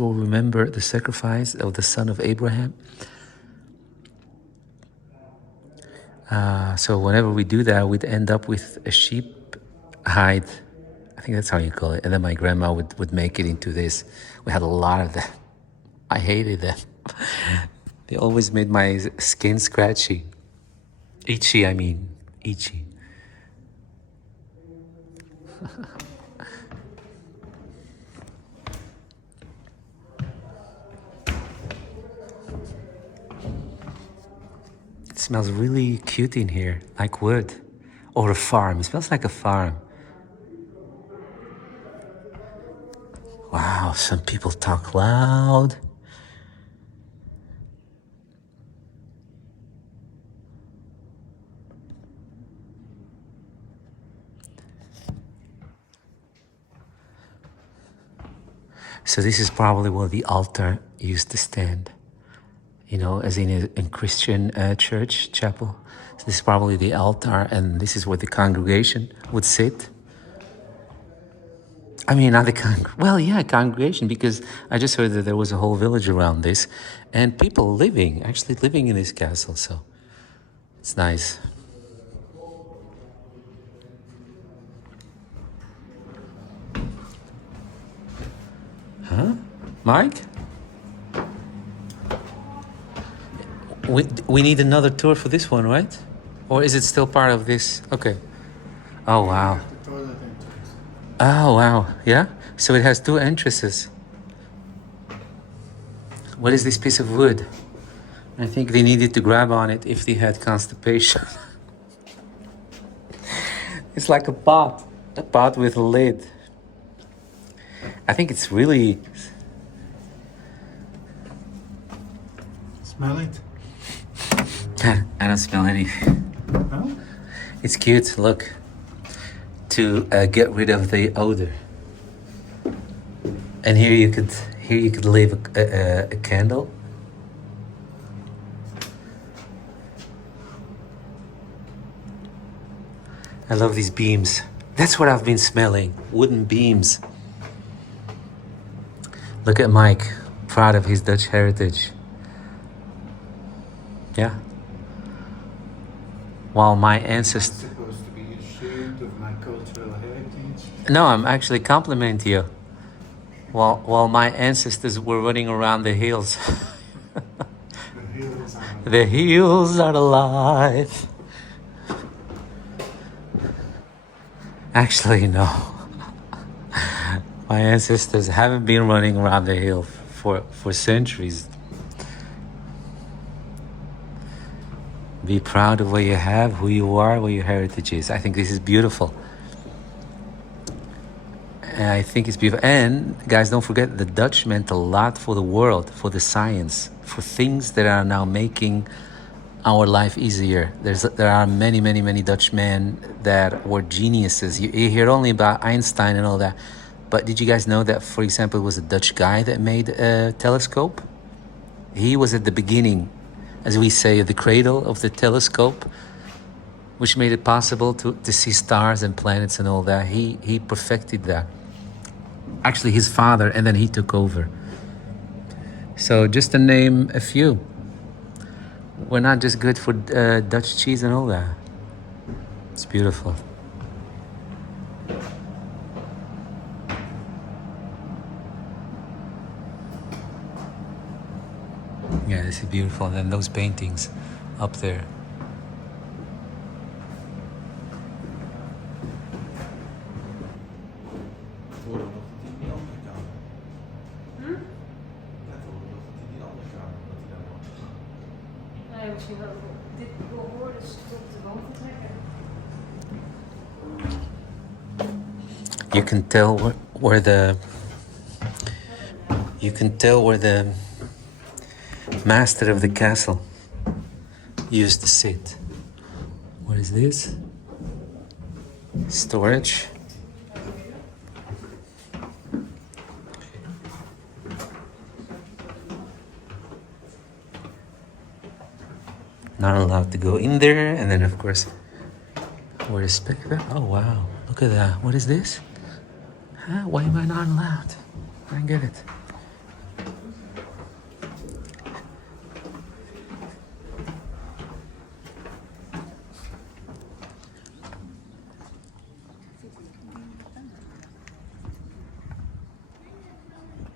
where we remember the sacrifice of the son of Abraham. So whenever we do that, we'd end up with a sheep hide. I think that's how you call it. And then my grandma would make it into this. We had a lot of them. I hated them. They always made my skin scratchy. Itchy, I mean. Itchy. It smells really cute in here, like wood. Or a farm. It smells like a farm. Wow, some people talk loud. So this is probably where the altar used to stand. You know, as in a Christian church, chapel. So this is probably the altar, and this is where the congregation would sit. I mean, not the congregation, because I just heard that there was a whole village around this, and people actually living in this castle, so it's nice. Huh? Mike? We need another tour for this one, right? Or is it still part of this? Okay. Oh, wow. The toilet entrance. Oh, wow. Yeah? So it has two entrances. What is this piece of wood? I think they needed to grab on it if they had constipation. It's like a pot with a lid. I think it's really... Smell it? I don't smell anything. Huh? It's cute, look, to get rid of the odor. And here you could leave a candle. I love these beams. That's what I've been smelling, wooden beams. Look at Mike, proud of his Dutch heritage. Yeah. While my ancestors... Supposed to be ashamed of my cultural heritage. No, I'm actually complimenting you. While my ancestors were running around the hills. The hills are... The hills are alive. Actually, no. My ancestors haven't been running around the hill for centuries. Be proud of what you have, who you are, what your heritage is. I think this is beautiful. And I think it's beautiful. And guys, don't forget the Dutch meant a lot for the world, for the science, for things that are now making our life easier. There are many Dutchmen that were geniuses. You hear only about Einstein and all that, but did you guys know that, for example, it was a Dutch guy that made a telescope? He was at the beginning, as we say, the cradle of the telescope, which made it possible to see stars and planets and all that. He perfected that. Actually, his father, and then he took over. So just to name a few. We're not just good for Dutch cheese and all that. It's beautiful. Yeah, this is beautiful. And then those paintings up there. Misschien wel dit behoorde dus tot de boven trekken. You can tell where the master of the castle used to sit. What is this? Storage. Not allowed to go in there, and then of course we're respected. Oh wow, look at that. What is this? Huh? Why am I not allowed? I don't get it.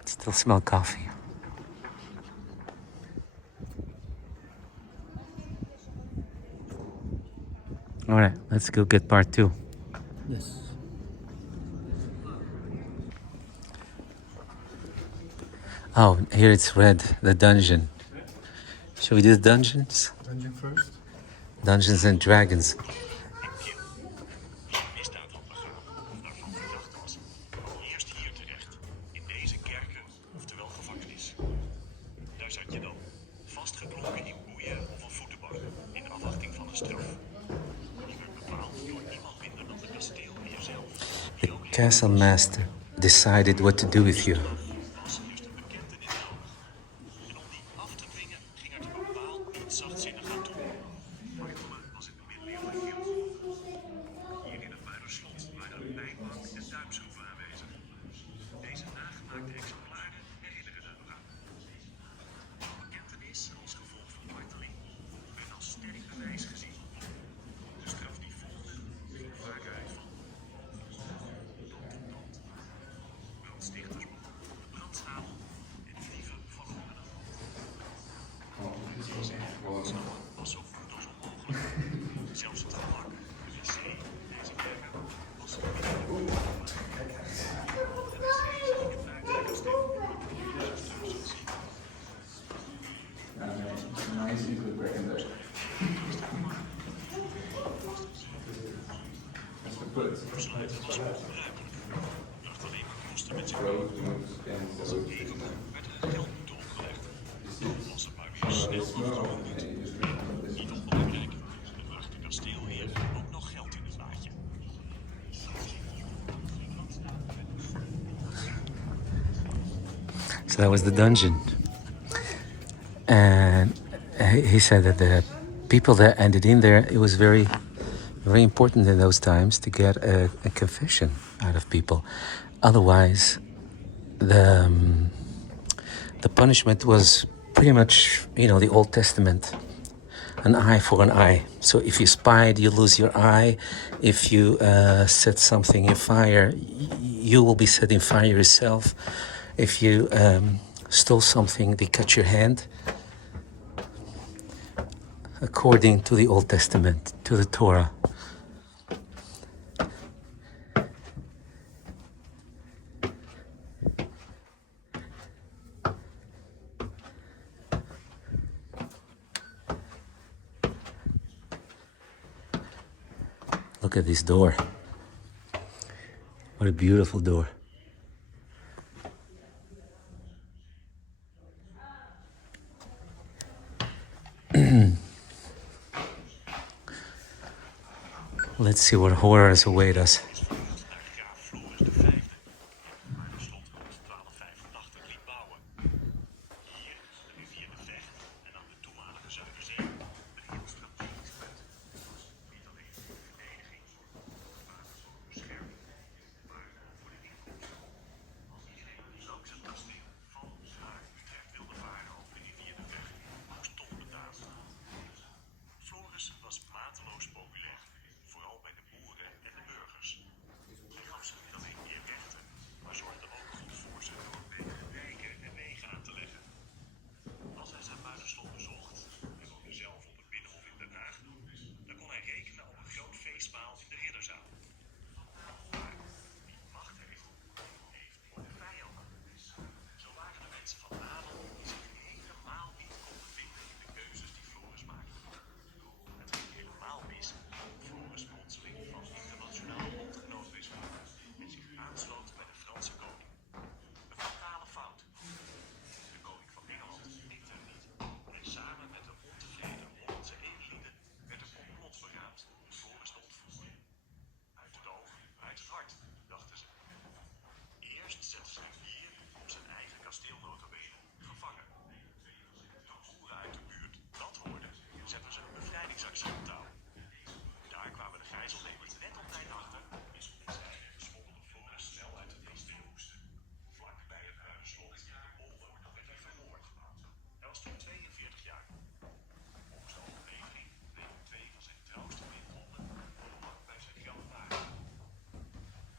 Still smell coffee. All right, let's go get part 2. Yes. Oh, here it's red, the dungeon. Shall we do the dungeons? Dungeon first. Dungeons and Dragons. Eerst hier terecht, in deze kerker, oftewel gevangenis. Daar zat je dan, vastgeklonken in boeien of een voetenbak, in afwachting van een straf. Je werd bepaald door niemand minder dan de kasteelheer zelf. The castle master decided what to do with you. Was eerst een bekentenis nodig. En om die af te dwingen, ging er bepaald niet zachtzinnig aan toe. Martelen was in de middeleeuwen hield. Hier in het Muiderslot waren een bijbank en duimschroeven aanwezig. Deze nagemaakte exemplaren herinneren daar nog aan. Bekentenis als gevolg van marteling werd als sterk bewijs gezien. De straf die volgde ging vaak uit van dood tot dood. Brandstichters, brandstapel en dieven van honden. Was zo goed als onmogelijk. Zelfs het gelak, de wc, deze kerker was er niet. Dacht alleen maar kosten met zijn als een evenman werd er een geldboete opgelegd. Als het maar weer snel afgerold moet. Niet onbelangrijk, er bracht de kasteelheer ook nog geld in het laadje. So that was the dungeon. And he said that the people that ended in there, it was very important in those times to get a confession out of people. Otherwise, the punishment was pretty much, the Old Testament. An eye for an eye. So if you spied, you lose your eye. If you set something in fire, you will be set in fire yourself. If you stole something, they cut your hand. According to the Old Testament, to the Torah. Look at this door. What a beautiful door. Let's see what horrors await us. is vernoemd naar graaf Floris V, die Muiderslot rond 1285 liet bouwen. Hier, de rivier de Vecht en aan de toenmalige Zuiderzee, een heel strategisch punt. Niet alleen voor de verdediging, maar ook voor bescherming, maar voor de inkomsten. Als iedereen langs het kasteel van naar Utrecht wilde varen over de rivier de Vecht, moest tol betalen. Floris was mateloos populair, vooral bij de boeren en de burgers. Hij gaf ze niet alleen meer rechten, maar zorgde ook goed voor ze door betere wijken en wegen aan te leggen. Als hij zijn Muiderslot bezocht, hij woonde zelf op het Binnenhof in Den Haag, dan kon hij rekenen op een groot feestmaal in de Ridderzaal. Maar wie macht heeft, heeft ook de vijanden. Zo waren de mensen van adel die zich helemaal niet konden vinden in de keuzes die Floris maakte. Het ging helemaal mis toen Floris plotseling van internationaal bondgenootwisme en zich aansloot bij de Franse koning. Een fatale fout. De koning van Engeland deed er niet en samen met de ontevreden Hollandse edellieden werd een complot beraamd om Floris te ontvoeren. Uit het oog, uit het hart, dachten ze. Eerst zetten ze hem hier op zijn eigen kasteel nota bene gevangen. Toen boeren uit de buurt dat hoorden, zetten ze een bevrijdingsactie op touw. Daar kwamen de gijzelnemers net op tijd achter en zij smokkelden Floris snel uit het kasteel. Vlak bij het Muiderslot, Olden, werd hij vermoord. Hij was toen 42 jaar. Volgens de overlevering bleven twee van zijn trouwste windhonden lang bij zijn graf waren.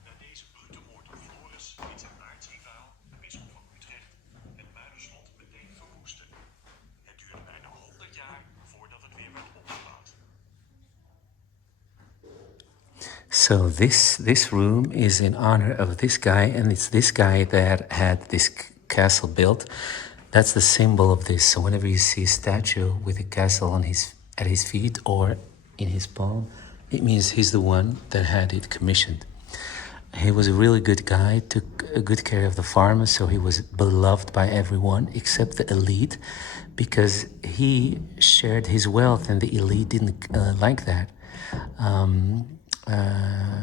Na deze brute moord op Floris liet zijn aartsrivaal, de bisschop van Utrecht, het Muiderslot meteen verwoesten. Het duurde bijna 100 jaar voordat het weer werd opgebouwd. So this room is in honor of this guy, and it's this guy that had this castle built. That's the symbol of this. So whenever you see a statue with a castle on at his feet or in his palm, it means he's the one that had it commissioned. He was a really good guy, took good care of the farmers, so he was beloved by everyone except the elite, because he shared his wealth, and the elite didn't like that.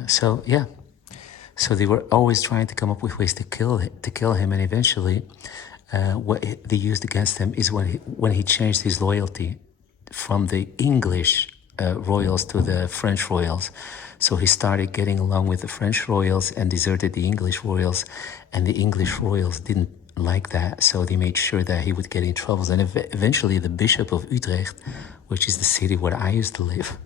So yeah, so they were always trying to come up with ways to kill him, and eventually, what they used against him is when he changed his loyalty from the English royals to the French royals. So he started getting along with the French royals and deserted the English royals, and the English royals didn't like that, so they made sure that he would get in troubles. And eventually the Bishop of Utrecht, which is the city where I used to live,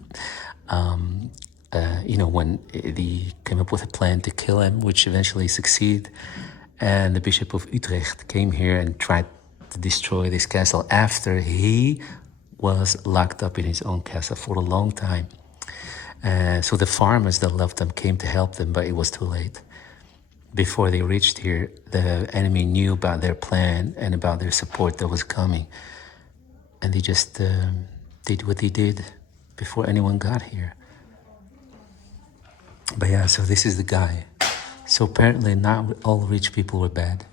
when they came up with a plan to kill him, which eventually succeeded, and the Bishop of Utrecht came here and tried to destroy this castle after he was locked up in his own castle for a long time. So the farmers that loved them came to help them, but it was too late. Before they reached here, the enemy knew about their plan and about their support that was coming. And they just did what they did before anyone got here. But yeah, so this is the guy. So apparently not all rich people were bad.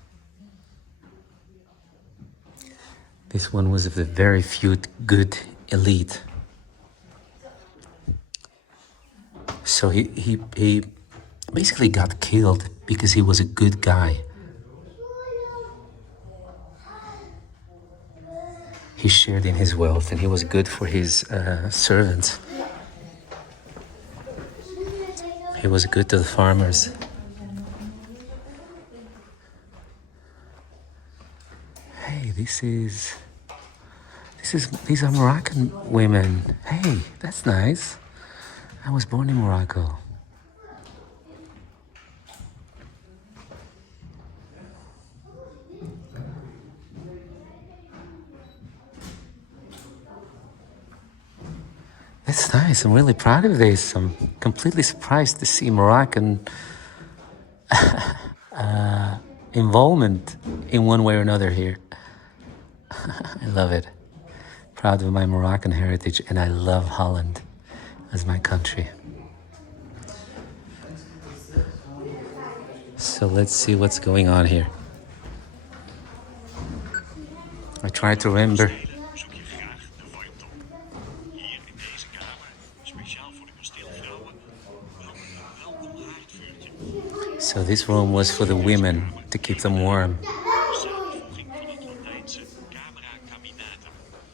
This one was of the very few good elite. So he basically got killed because he was a good guy. He shared in his wealth and he was good for his servants. He was good to the farmers. Hey, these are Moroccan women. Hey, that's nice. I was born in Morocco. That's nice. I'm really proud of this. I'm completely surprised to see Moroccan involvement in one way or another here. I love it. Proud of my Moroccan heritage, and I love Holland as my country. So let's see what's going on here. I try to remember. Zoek je graag de warmte op. Hier in deze kamer, speciaal voor de kasteelvrouwen, So this room was for the women to keep them warm. De samenvoeging van het Latijnse camera caminatum,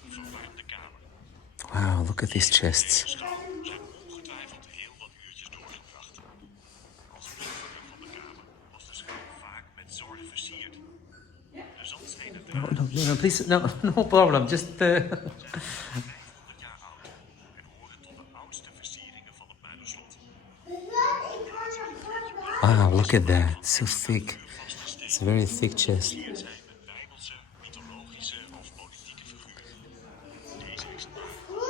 verwarmde kamer. Wow, look at these In deze chests. schaal zijn ongetwijfeld heel wat uurtjes doorgebracht. Als invulling van de kamer was de schaal vaak met zorg versierd. De zandstenen No, please, no, no problem. Just. zijn 500 jaar oud en horen tot de oudste versieringen van het Muiderslot. Wow, look at that. It's so thick. It's a very thick chest. Hier zijn met bijbelse, mythologische of politieke figuren. Deze exemplaren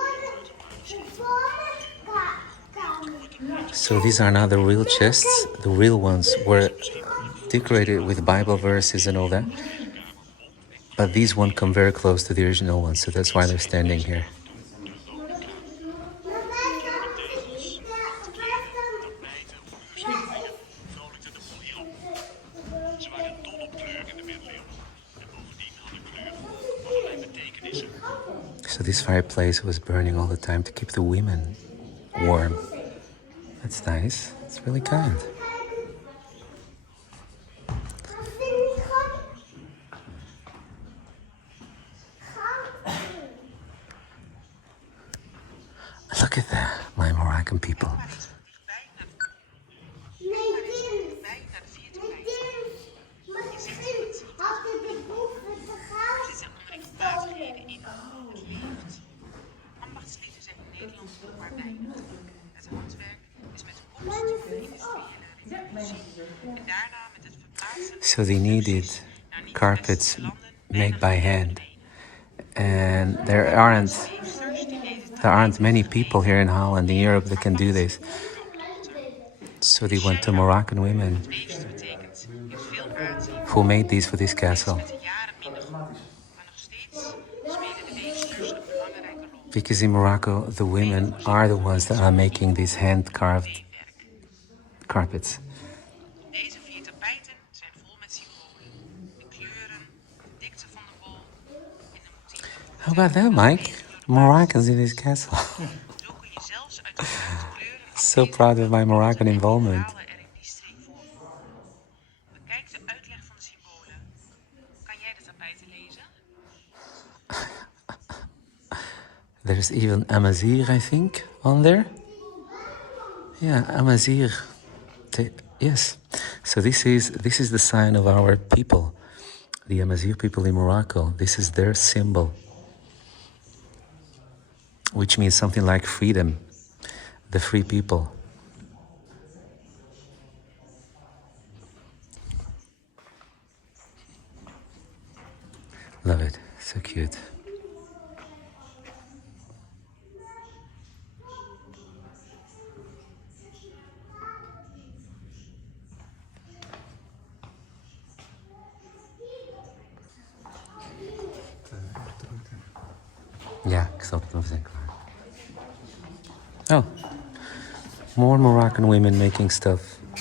uit het Muiderslot. So these are now the real chests. The real ones were decorated with Bible verses and all that. But these one come very close to the original ones, so that's why they're standing here. Ze waren dol op kleur in de middeleeuwen. En bovendien hadden kleuren allerlei betekenissen. So this fireplace was burning all the time to keep the women warm. That's nice. It's really kind. Look at that, my Moroccan people. Ambachtslieden zijn in Nederland nog maar weinig. Het handwerk is met de komst van de industriële revolutie en daarna met het verplaatsen So they needed carpets made by hand. And there aren't many people here in Holland, in Europe, that can do this. So they went to Moroccan women weefster betekent in veel aanzien who made these for this castle. met de jaren minder goed. Maar nog steeds spelen de weefsters een belangrijke rol. Because in Morocco, the women are the ones that are making these hand-carved Beenwerk. carpets. Deze 4 tapijten zijn vol met symbolen. De kleuren, de dikte van de wol en de motieven. How about that, Mike? Moroccans in this castle. Zo kun je zelfs uit de kleuren So proud of my Moroccan involvement. verhalen er in die streek voorkomen. Bekijk de uitleg van de symbolen. Kan jij de tapijten lezen? There's even Amazir, I think, on there. Yeah, Amazir. Yes. So this is the sign of our people, the Amazir people in Morocco. This is their symbol, which means something like freedom, the free people. Love it. So cute. Ja, ik zal het nog zijn klaar. Oh, more Moroccan women making stuff. Je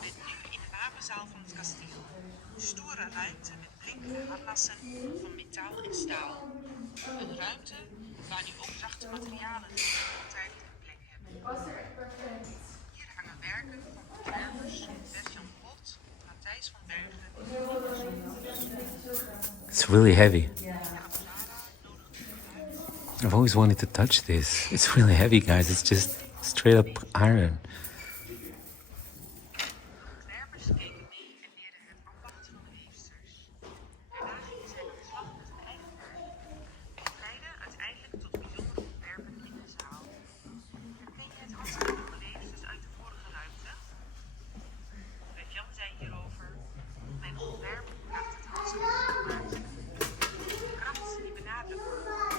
bent nu in de wapenzaal van het kasteel. Een stoere ruimte met blinkende harnassen van metaal en staal. Een ruimte waar nu ook zachte materialen altijd een plek hebben. Hier hangen werken van ontwerpers Bert-Jan Pot, Matthijs van Bergen en It's really heavy. I've always wanted to touch this. It's really heavy, guys. It's just straight up iron. ontwerpers keken mee en leerden het ambacht van de weefsters. Daarna gingen zij aan de slag met hun eigen werk. Dit leidde uiteindelijk tot bijzondere ontwerpen in de zaal. Herken je het handschrift leefsters uit de vorige ruimte? Bert-Jan zei hierover: mijn ontwerp draagt het handschrift van maatje. De kracht die benadrukt wordt.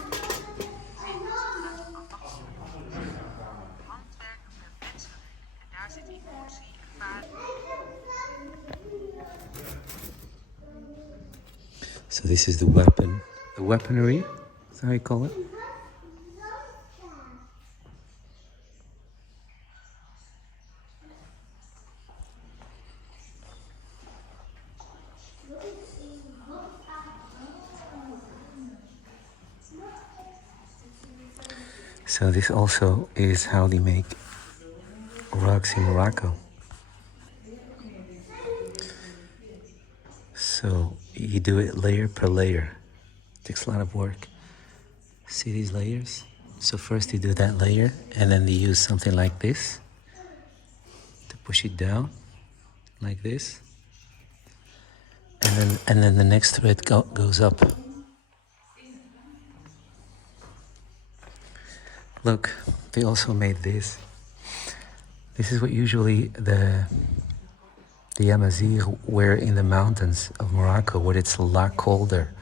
Zin vanuit een ambachtswerk. Handwerk met menselijk. En daar zit emotie, ervaring. So this is the weapon, the weaponry. Is that how you call it? So this also is how they make rugs in Morocco. So you do it layer per layer. Takes a lot of work. See these layers? So first you do that layer, and then you use something like this to push it down, like this. And then the next thread goes up. Look, they also made this. This is what usually the Amazigh wear in the mountains of Morocco, where it's a lot colder.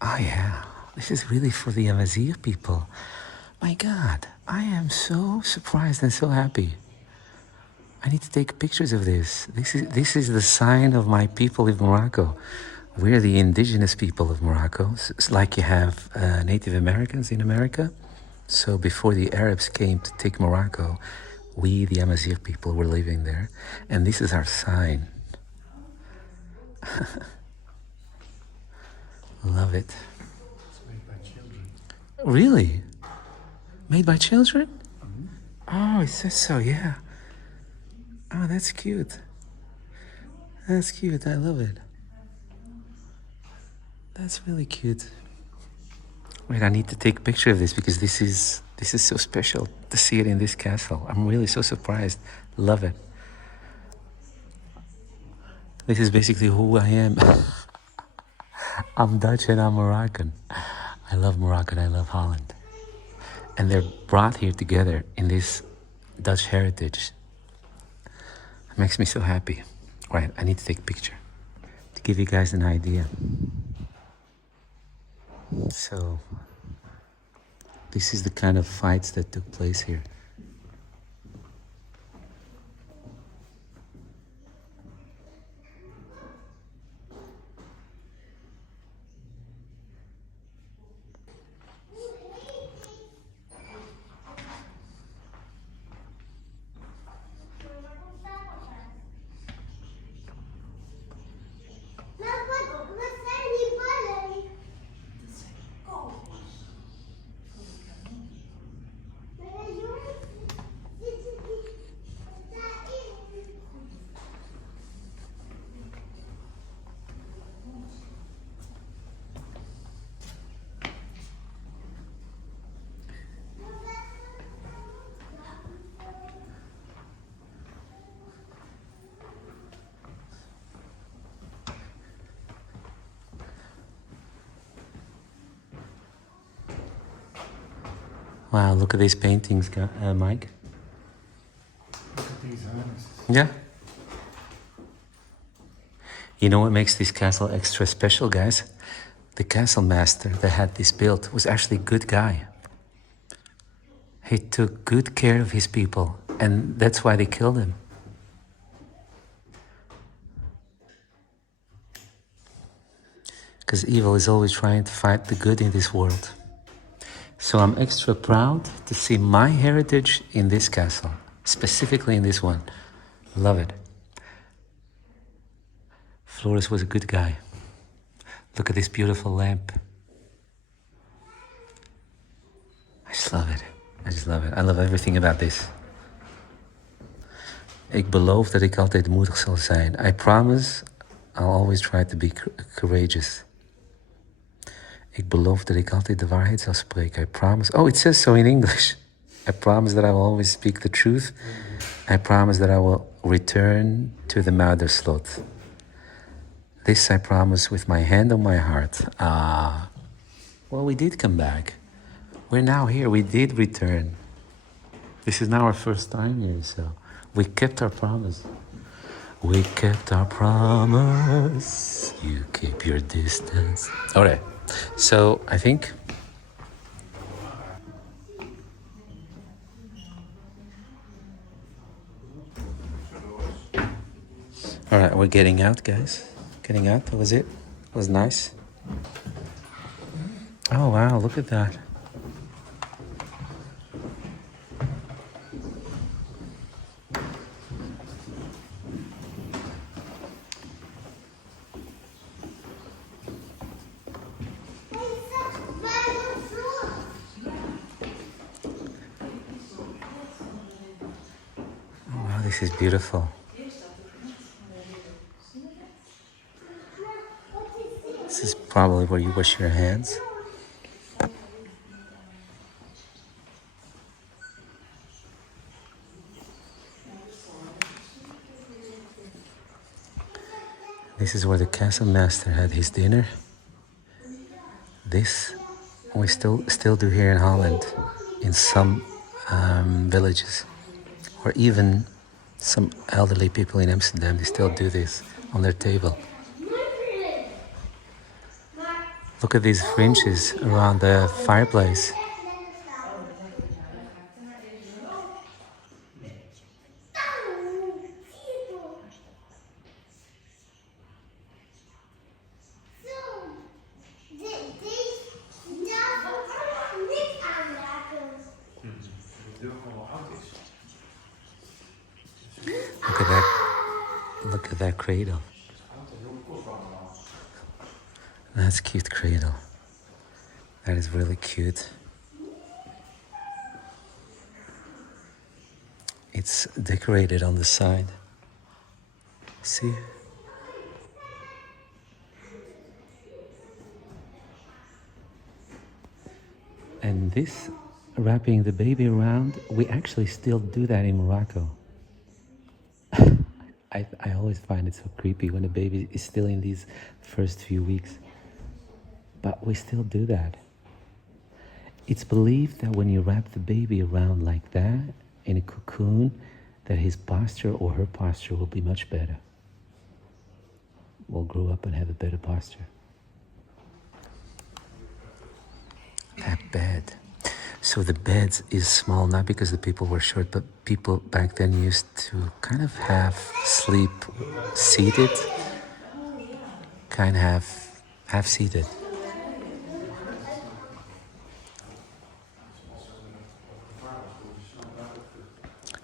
Oh yeah, this is really for the Amazigh people. My God, I am so surprised and so happy. I need to take pictures of this. This is the sign of my people of Morocco. We're the indigenous people of Morocco. It's like you have Native Americans in America. So before the Arabs came to take Morocco, we, the Amazigh people, were living there. And this is our sign. Love it. It's made by children. Really? Made by children? Oh, it says so, yeah. Oh, that's cute. That's cute. I love it. That's really cute. Wait, I need to take a picture of this because this is so special to see it in this castle. I'm really so surprised. Love it. This is basically who I am. I'm Dutch and I'm Moroccan. I love Morocco and I love Holland. And they're brought here together in this Dutch heritage. It makes me so happy. Right, I need to take a picture to give you guys an idea. So, this is the kind of fights that took place here. Wow, look at these paintings, Mike. Look at these hands. Yeah. You know what makes this castle extra special, guys? The castle master that had this built was actually a good guy. He took good care of his people, and that's why they killed him. Because evil is always trying to fight the good in this world. So I'm extra proud to see my heritage in this castle, specifically in this one. Love it. Flores was a good guy. Look at this beautiful lamp. I just love it. I just love it. I love everything about this. Ik beloof dat ik altijd moedig zal zijn. I promise I'll always try to be courageous. Ik beloof dat ik altijd de waarheid zal spreken. I promise. Oh, it says so in English. I promise that I will always speak the truth. I promise that I will return to the Muiderslot. This I promise with my hand on my heart. Ah, well, we did come back. We're now here. We did return. This is now our first time here, so we kept our promise. We kept our promise. You keep your distance. All right. So I think all right, we're getting out, guys. Getting out. That was it. It was nice. Oh wow, look at that. This is beautiful. This is probably where you wash your hands. This is where the castle master had his dinner. This we still do here in Holland, in some villages, or even some elderly people in Amsterdam. They still do this on their table. Look at these fringes around the fireplace. Look at that. Look at that cradle. That's a cute cradle. That is really cute. It's decorated on the side. See? And this wrapping the baby around, we actually still do that in Morocco. I always find it so creepy when a baby is still in these first few weeks. But we still do that. It's believed that when you wrap the baby around like that, in a cocoon, that his posture or her posture will be much better. Will grow up and have a better posture. That bed. So the bed is small, not because the people were short, but people back then used to kind of have sleep seated, kind of half seated.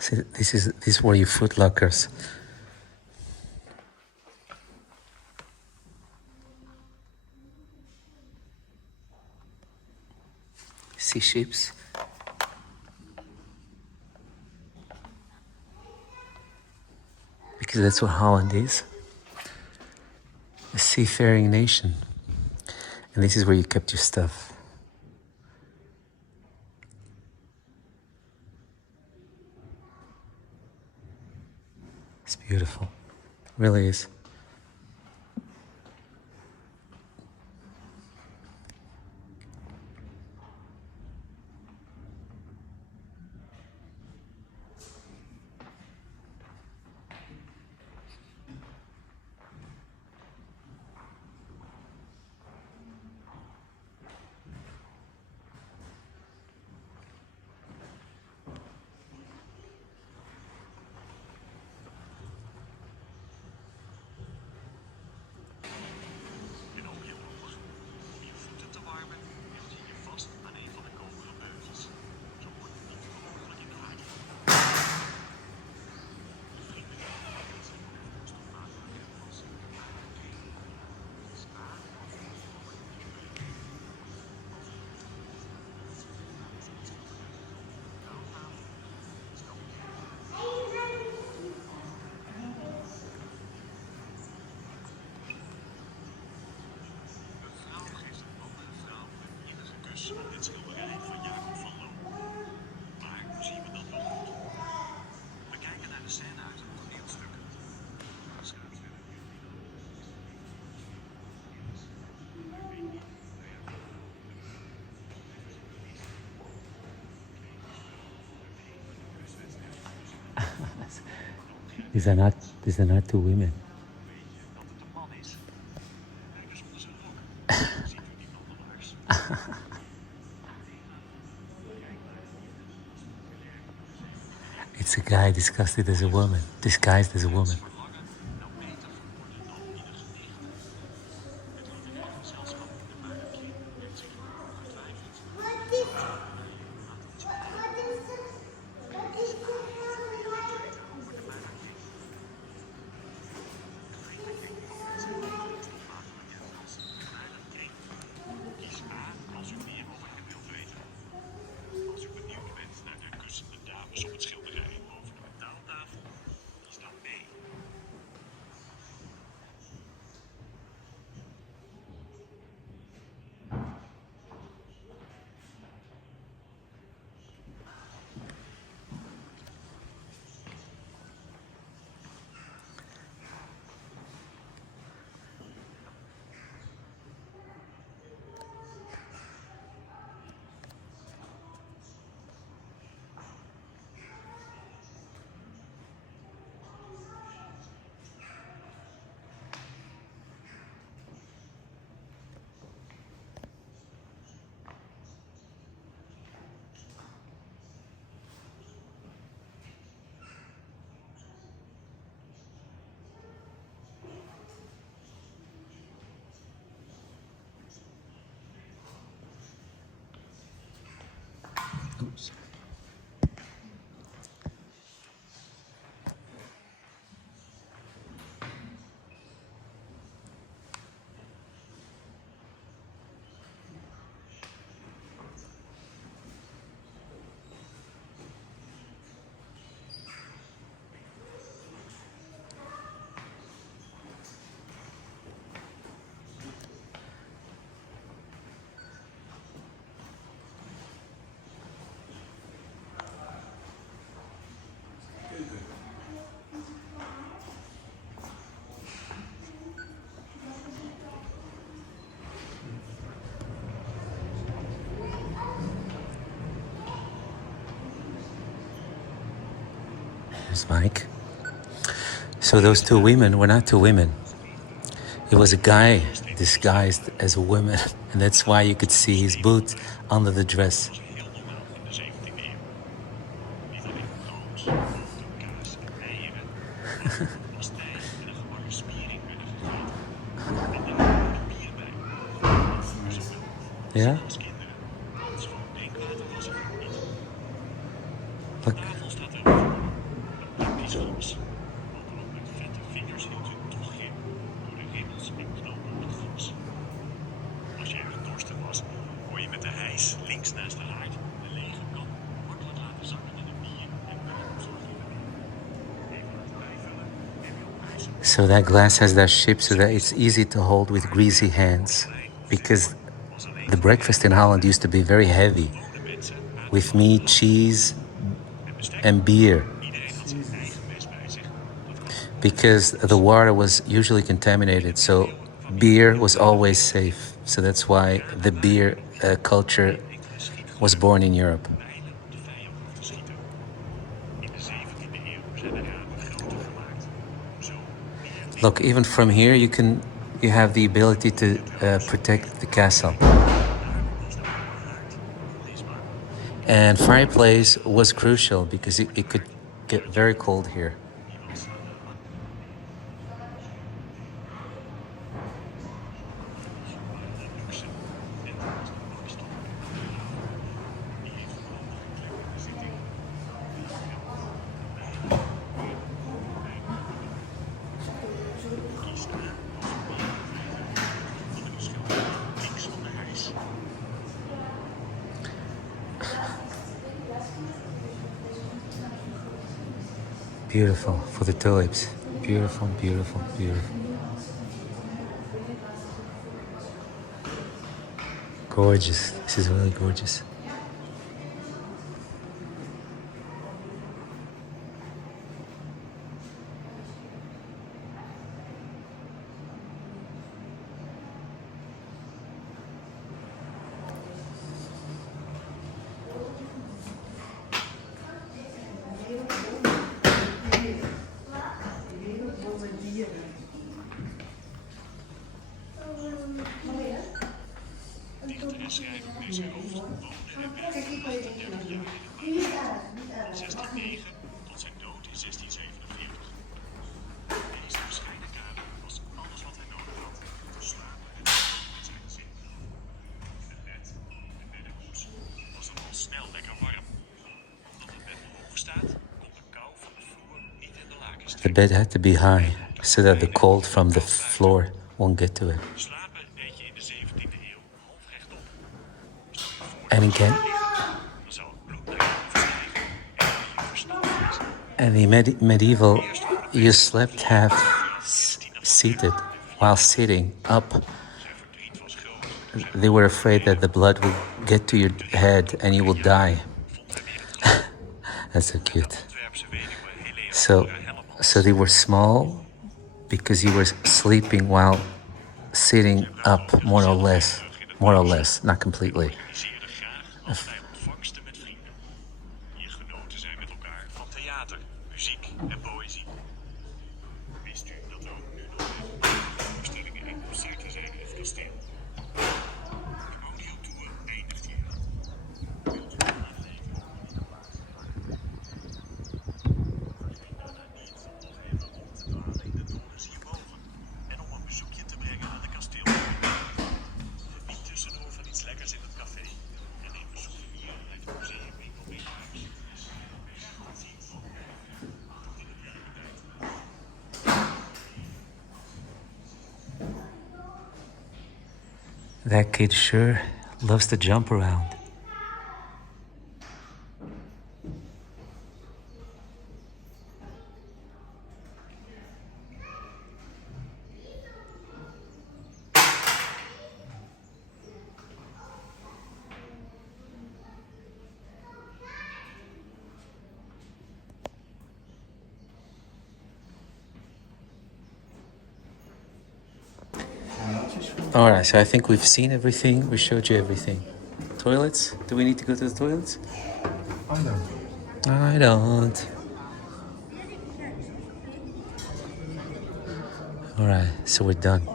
See, these were your foot lockers. Sea ships. Because that's what Holland is. A seafaring nation. And this is where you kept your stuff. It's beautiful. It really is. In ook je ogen. Om je voeten te warmen, hield je je vast aan een van de koperen beugels. Zo word je ongelooflijk in de haak. De vrienden zijn overigens toch vaak als ze het is aan of dit schilderij van Jacob van Loo. Maar hoe zien we dat wel goed? We kijken naar de scène uit een toneelstuk. These are not two women. Dat het een man is. Kijk eens onder zijn rok. Ziet u die blonde laars? It's a guy disguised as a woman. Disguised as a woman. Verlangen nou beter verwoorden dan ieder gedicht. Het literaire gezelschap in de buikje heeft zich ongetwijfeld Kies A als u meer over hem wilt weten. Als u benieuwd bent naar de kussende dames op het schilderij boven de betaaltafel, Oops. Here's Mike. So those two women were not two women. It was a guy disguised as a woman, and that's why you could see his boots under the dress. Heel normaal in de 17e eeuw. Niet alleen brood, boter, kaas en eieren. Maar pastei en een gebakken spiering werden gegeten. En daar hoorde bier bij. Ja? Als kinderen. Schoon drinkwater was er niet. Look, Tafel staat er een praktisch glas. Want ook met vette vingers hield u toch grip door de ribbels en knopen op het glas. Als je erg dorstig was, kon je met de hijs links naast de haard een lege kan makkelijk laten zakken in een bier en zorg je erin. Even laten bijvullen en weer op ijs. so that glass has that shape so that it's easy to hold with greasy hands. Because the breakfast in Holland used to be very heavy, with meat, cheese, and beer. Iedereen had zijn eigen mes bij zich. Because the water was usually contaminated, so beer was always safe. So that's why the beer culture was born in Europe. Bijlen om de vijand af te schieten. In de 17e eeuw zijn de ramen groter gemaakt. Zo meer Look, even from here you have the ability to protect the castle. And fireplace was crucial because it could get very cold here. links van de hijs. Beautiful for the tulips. Beautiful, beautiful, beautiful. Gorgeous. This is really gorgeous. Dichter en schrijver P.C. Hoofd woonde en werkte 38 jaar in Muiderslot. Van 1609 tot zijn dood in 1647. Deze bescheiden kamer was alles wat hij nodig had om te slapen en te eten met zijn gezin. Het bed, de beddengoed, was dan al snel lekker warm. Omdat het bed hoog staat, komt de kou van de vloer niet in de lakens The trekken. bed had to be high so that the cold from the floor won't get to it. Slapen deed je in de 17e eeuw half rechtop. Stel je voor And again, dan zou het bloed naar je overstijgen en je versneld vriezen. and the medieval, you slept half seated while sitting up. Zijn verdriet was groot. They were afraid that the blood would get to your head and you will die. Vond hij weer het glas. That's so cute. Antwerpse weduwe Helena So, Hellemans. so they were small because you were sleeping while sitting up, more or less, not completely. Organiseerde graag allerlei ontvangsten met vrienden. Hier genoten zij met elkaar van theater, muziek en poëzie. Wist u dat er ook nu nog voorstellingen geïnteresseerd zijn in het kasteel? De audiotour eindigt hier. Wilt u aanleven in de laatste dagen? Vergeet daarna niet nog even rond te dwalen in de torens hierboven en om een bezoekje te brengen aan de kasteel. Geniet tussendoor van iets lekkers in het café en neem bezoek van That kid sure loves to jump around. All right, so I think we've seen everything. We showed you everything. Toilets? Do we need to go to the toilets? I don't. I don't. All right, so we're done.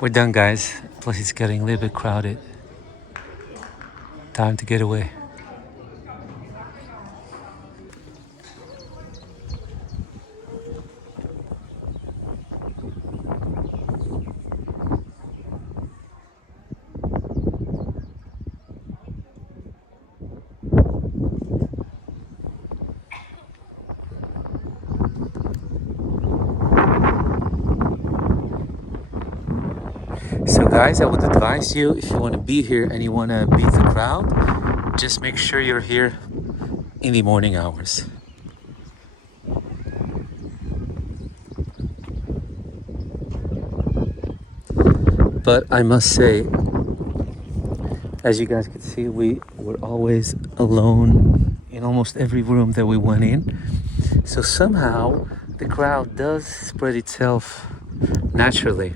We're done, guys. Plus, it's getting a little bit crowded. Time to get away. So guys, I would advise you, if you want to be here and you want to beat the crowd, just make sure you're here in the morning hours. But I must say, as you guys could see, we were always alone in almost every room that we went in. So somehow the crowd does spread itself naturally.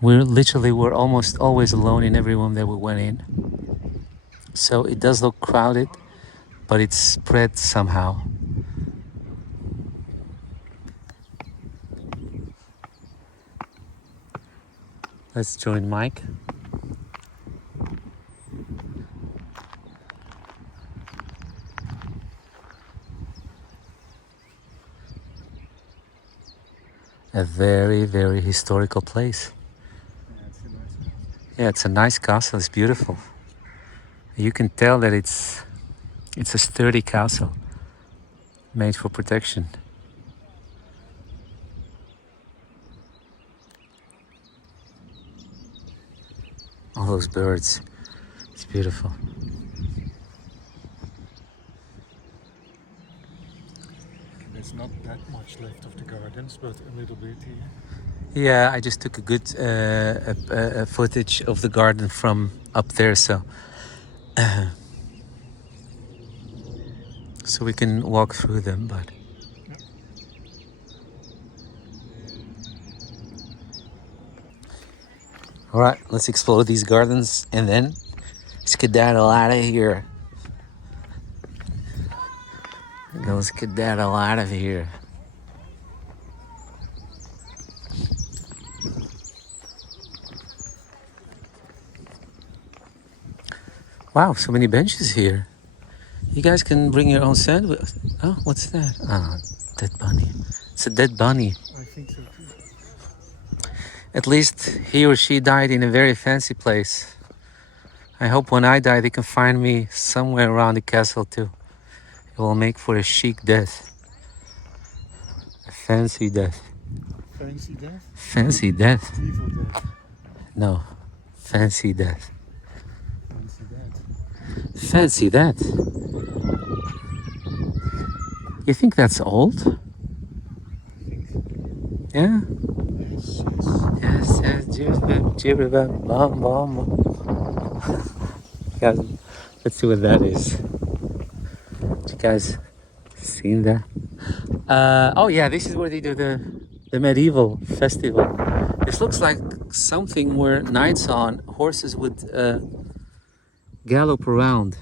We're almost always alone in every room that we went in. So it does look crowded, but it's spread somehow. Let's join Mike. A very, very historical place. Yeah, it's a nice castle. It's beautiful. You can tell that it's a sturdy castle made for protection. All those birds. It's beautiful. There's not that much left of the gardens, but a little bit here. Yeah, I just took a good footage of the garden from up there, so so we can walk through them. But all right, let's explore these gardens and then skedaddle out of here. Go skedaddle out of here. Wow, so many benches here. You guys can bring your own sandwich. Oh, what's that? Oh, dead bunny. It's a dead bunny. I think so too. At least he or she died in a very fancy place. I hope when I die they can find me somewhere around the castle too. It will make for a chic death. A fancy death. Fancy death? Fancy death. Evil death. No, fancy death. Fancy death. Fancy that. You think that's old? I think so. Yeah? Yes, yes. Yes, jibba, bum, bum. Guys, let's see what that is. You guys seen that? Oh yeah, this is where they do the medieval festival. This looks like something where knights on horses would gallop around.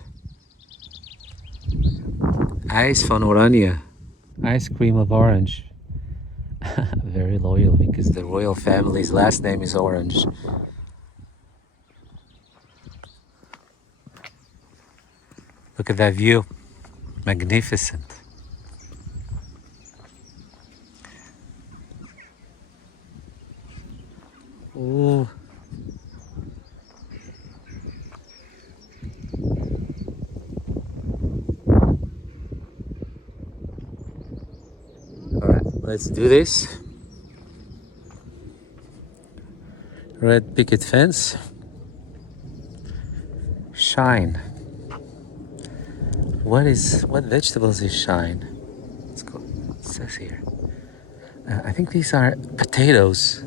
Ijs van Oranje. Ice cream of orange. Very loyal because the royal family's last name is Orange. Look at that view. Magnificent. Oh. All right, let's do this. Red picket fence. Shine. What vegetables is shine? Let's go. It says here. I think these are potatoes.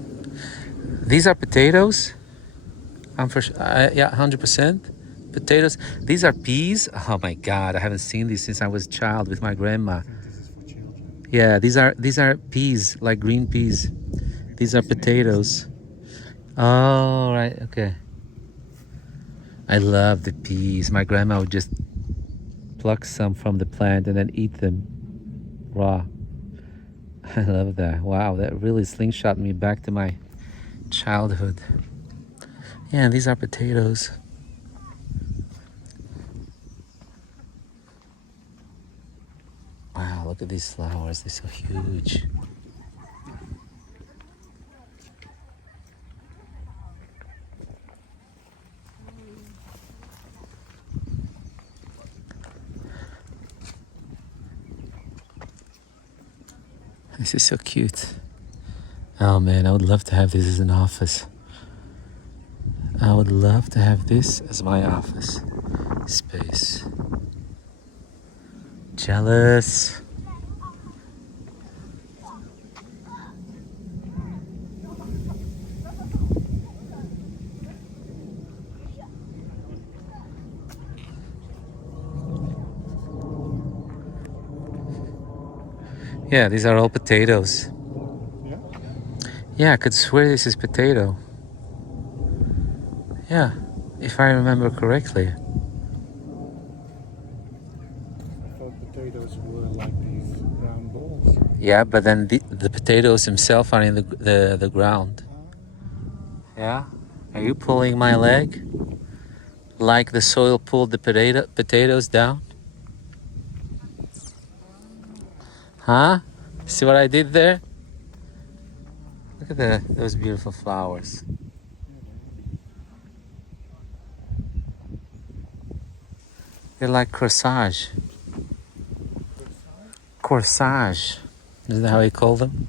These are potatoes. I'm for yeah, 100%. Potatoes. These are peas. Oh my God, I haven't seen these since I was a child with my grandma. I think this is for children. Yeah, these are peas, like green peas. These are potatoes. Oh, right, okay. I love the peas. My grandma would just pluck some from the plant and then eat them raw. I love that. Wow, that really slingshot me back to my childhood. Yeah, these are potatoes. Wow, look at these flowers. They're so huge. This is so cute. Oh man, I would love to have this as an office. I would love to have this as my office space. Jealous. Yeah, these are all potatoes. Yeah? Yeah, I could swear this is potato. Yeah, if I remember correctly. I thought potatoes were like these round balls. Yeah, but then the potatoes themselves are in the ground. Yeah? Are you pulling my leg? Like the soil pulled the potatoes down? Huh? See what I did there? Look at those beautiful flowers. They're like corsage. Corsage. Isn't that how you call them?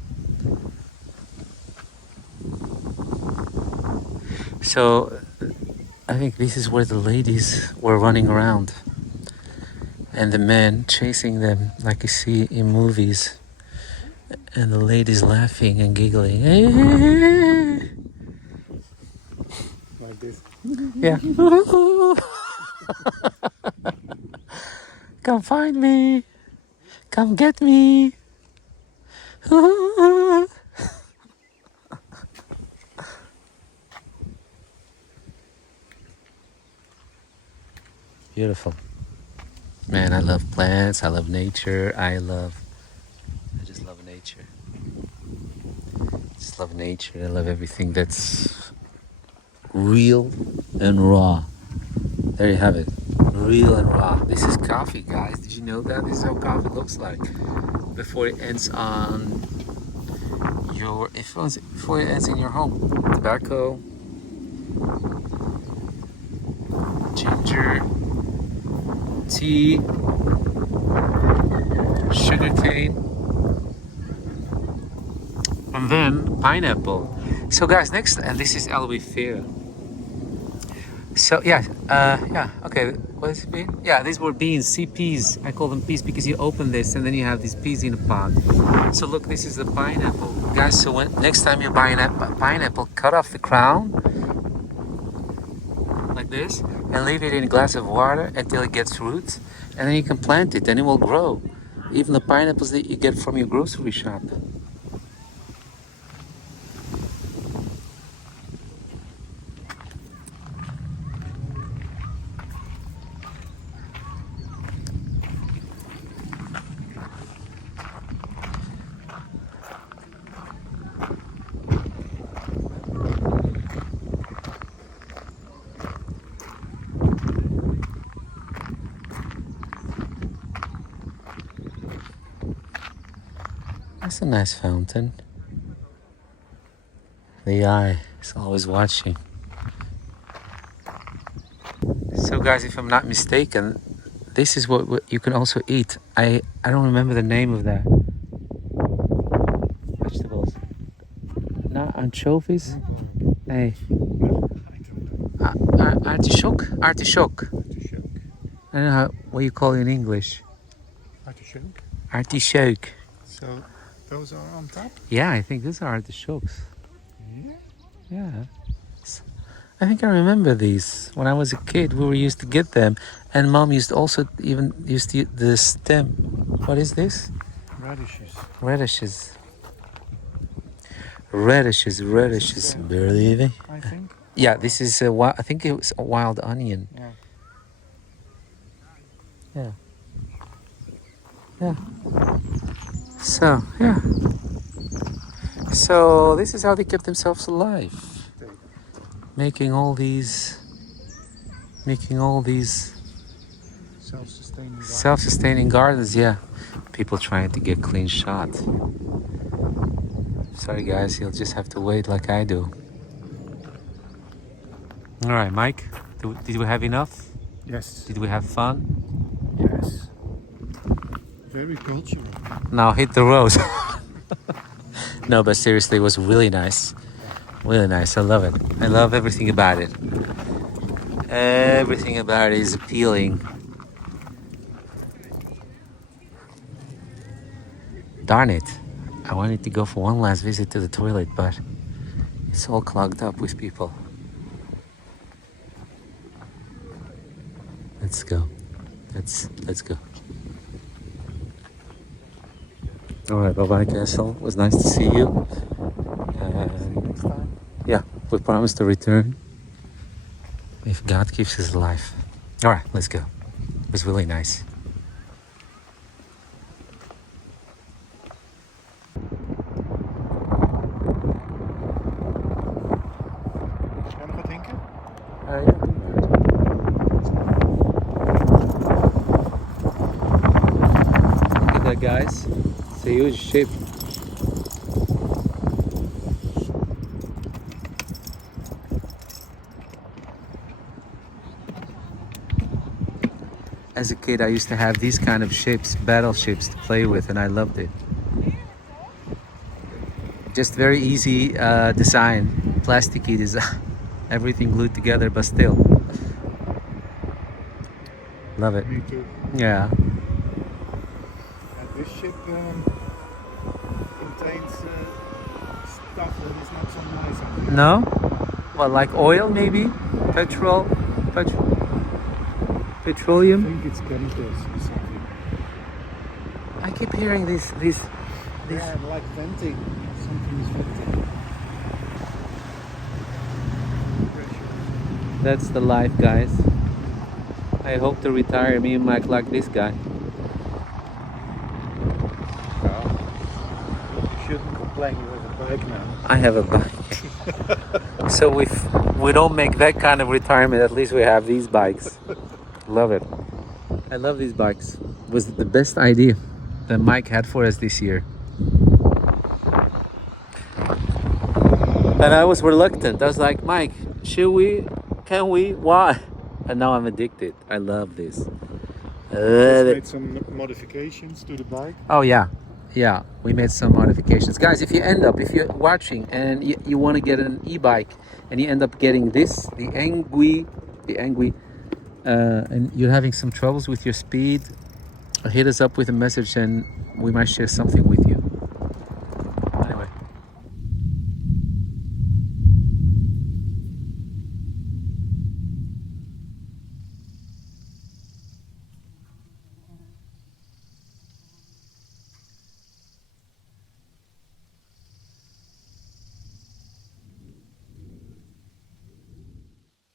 So, I think this is where the ladies were running around. And the men chasing them like you see in movies. And the ladies laughing and giggling. Like this. Yeah. Come find me. Come get me. Beautiful. Man, I love plants. I love nature. I just love nature. Just love nature. I love everything that's real and raw. There you have it. Real and raw. This is coffee, guys. Did you know that? This is how coffee looks like before it ends on before it ends in your home. Tobacco, ginger, tea, sugarcane, and then pineapple. So guys, next, and this is albufeira. So yeah, okay, what is it mean? Yeah, these were beans, sea peas. I call them peas because you open this and then you have these peas in a pot. So look, this is the pineapple. Guys, so next time you buy a pineapple, cut off the crown, like this, and leave it in a glass of water until it gets roots, and then you can plant it and it will grow. Even the pineapples that you get from your grocery shop. That's a nice fountain. The eye is always watching. So guys, if I'm not mistaken, this is what you can also eat. I don't remember the name of that. Vegetables. Not anchovies? Hey. Artichoke? Artichoke. Artichoke. I don't know what you call it in English. Artichoke. Artichoke. So those are on top? Yeah, I think these are artichokes. Yeah. Yeah. I think I remember these. When I was a kid, we were used to get them. And Mom used also even used to use the stem. What is this? Radishes. Radishes. Radishes. Barely. I think. Yeah, this is I think it was a wild onion. Yeah. Yeah. Yeah. So, yeah. So, this is how they kept themselves alive. Making all these Self-sustaining. self-sustaining gardens, yeah. People trying to get clean shot. Sorry guys, you'll just have to wait like I do. All right, Mike, did we have enough? Yes. Did we have fun? Yes. Very cultural. Now hit the road. No, but seriously, it was really nice. Really nice. I love it. I love everything about it. Everything about it is appealing. Darn it. I wanted to go for one last visit to the toilet, but it's all clogged up with people. Let's go. Let's go. Alright, bye-bye Castle. It was nice to see you. Next time. Yeah, we promise to return if God keeps us alive. Alright, let's go. It was really nice. Ga je nog wat drinken? Look at that, guys. It's a huge ship. As a kid, I used to have these kind of ships, battleships, to play with, and I loved it. Just very easy design, plasticky design, everything glued together, but still. Love it. Me too. Yeah. And this ship contains stuff that is not so nice. I think. No? Well, like oil, maybe? Petroleum? I think it's chemicals or something. I keep hearing these. Yeah, like venting. Something is venting. That's the life, guys. I hope to retire me and Mike like this guy. Well, you shouldn't complain. You have a bike now. I have a bike. So if we don't make that kind of retirement, at least we have these bikes. Love it. I love these bikes. It was the best idea that Mike had for us this year. And I was reluctant. I was like, Mike, should we? Can we? Why? And now I'm addicted. I love this. I love it. Made some modifications to the bike. Oh yeah, yeah. We made some modifications, guys. If you're watching and you want to get an e-bike and you end up getting this, the Angui, and you're having some troubles with your speed, hit us up with a message and we might share something with you.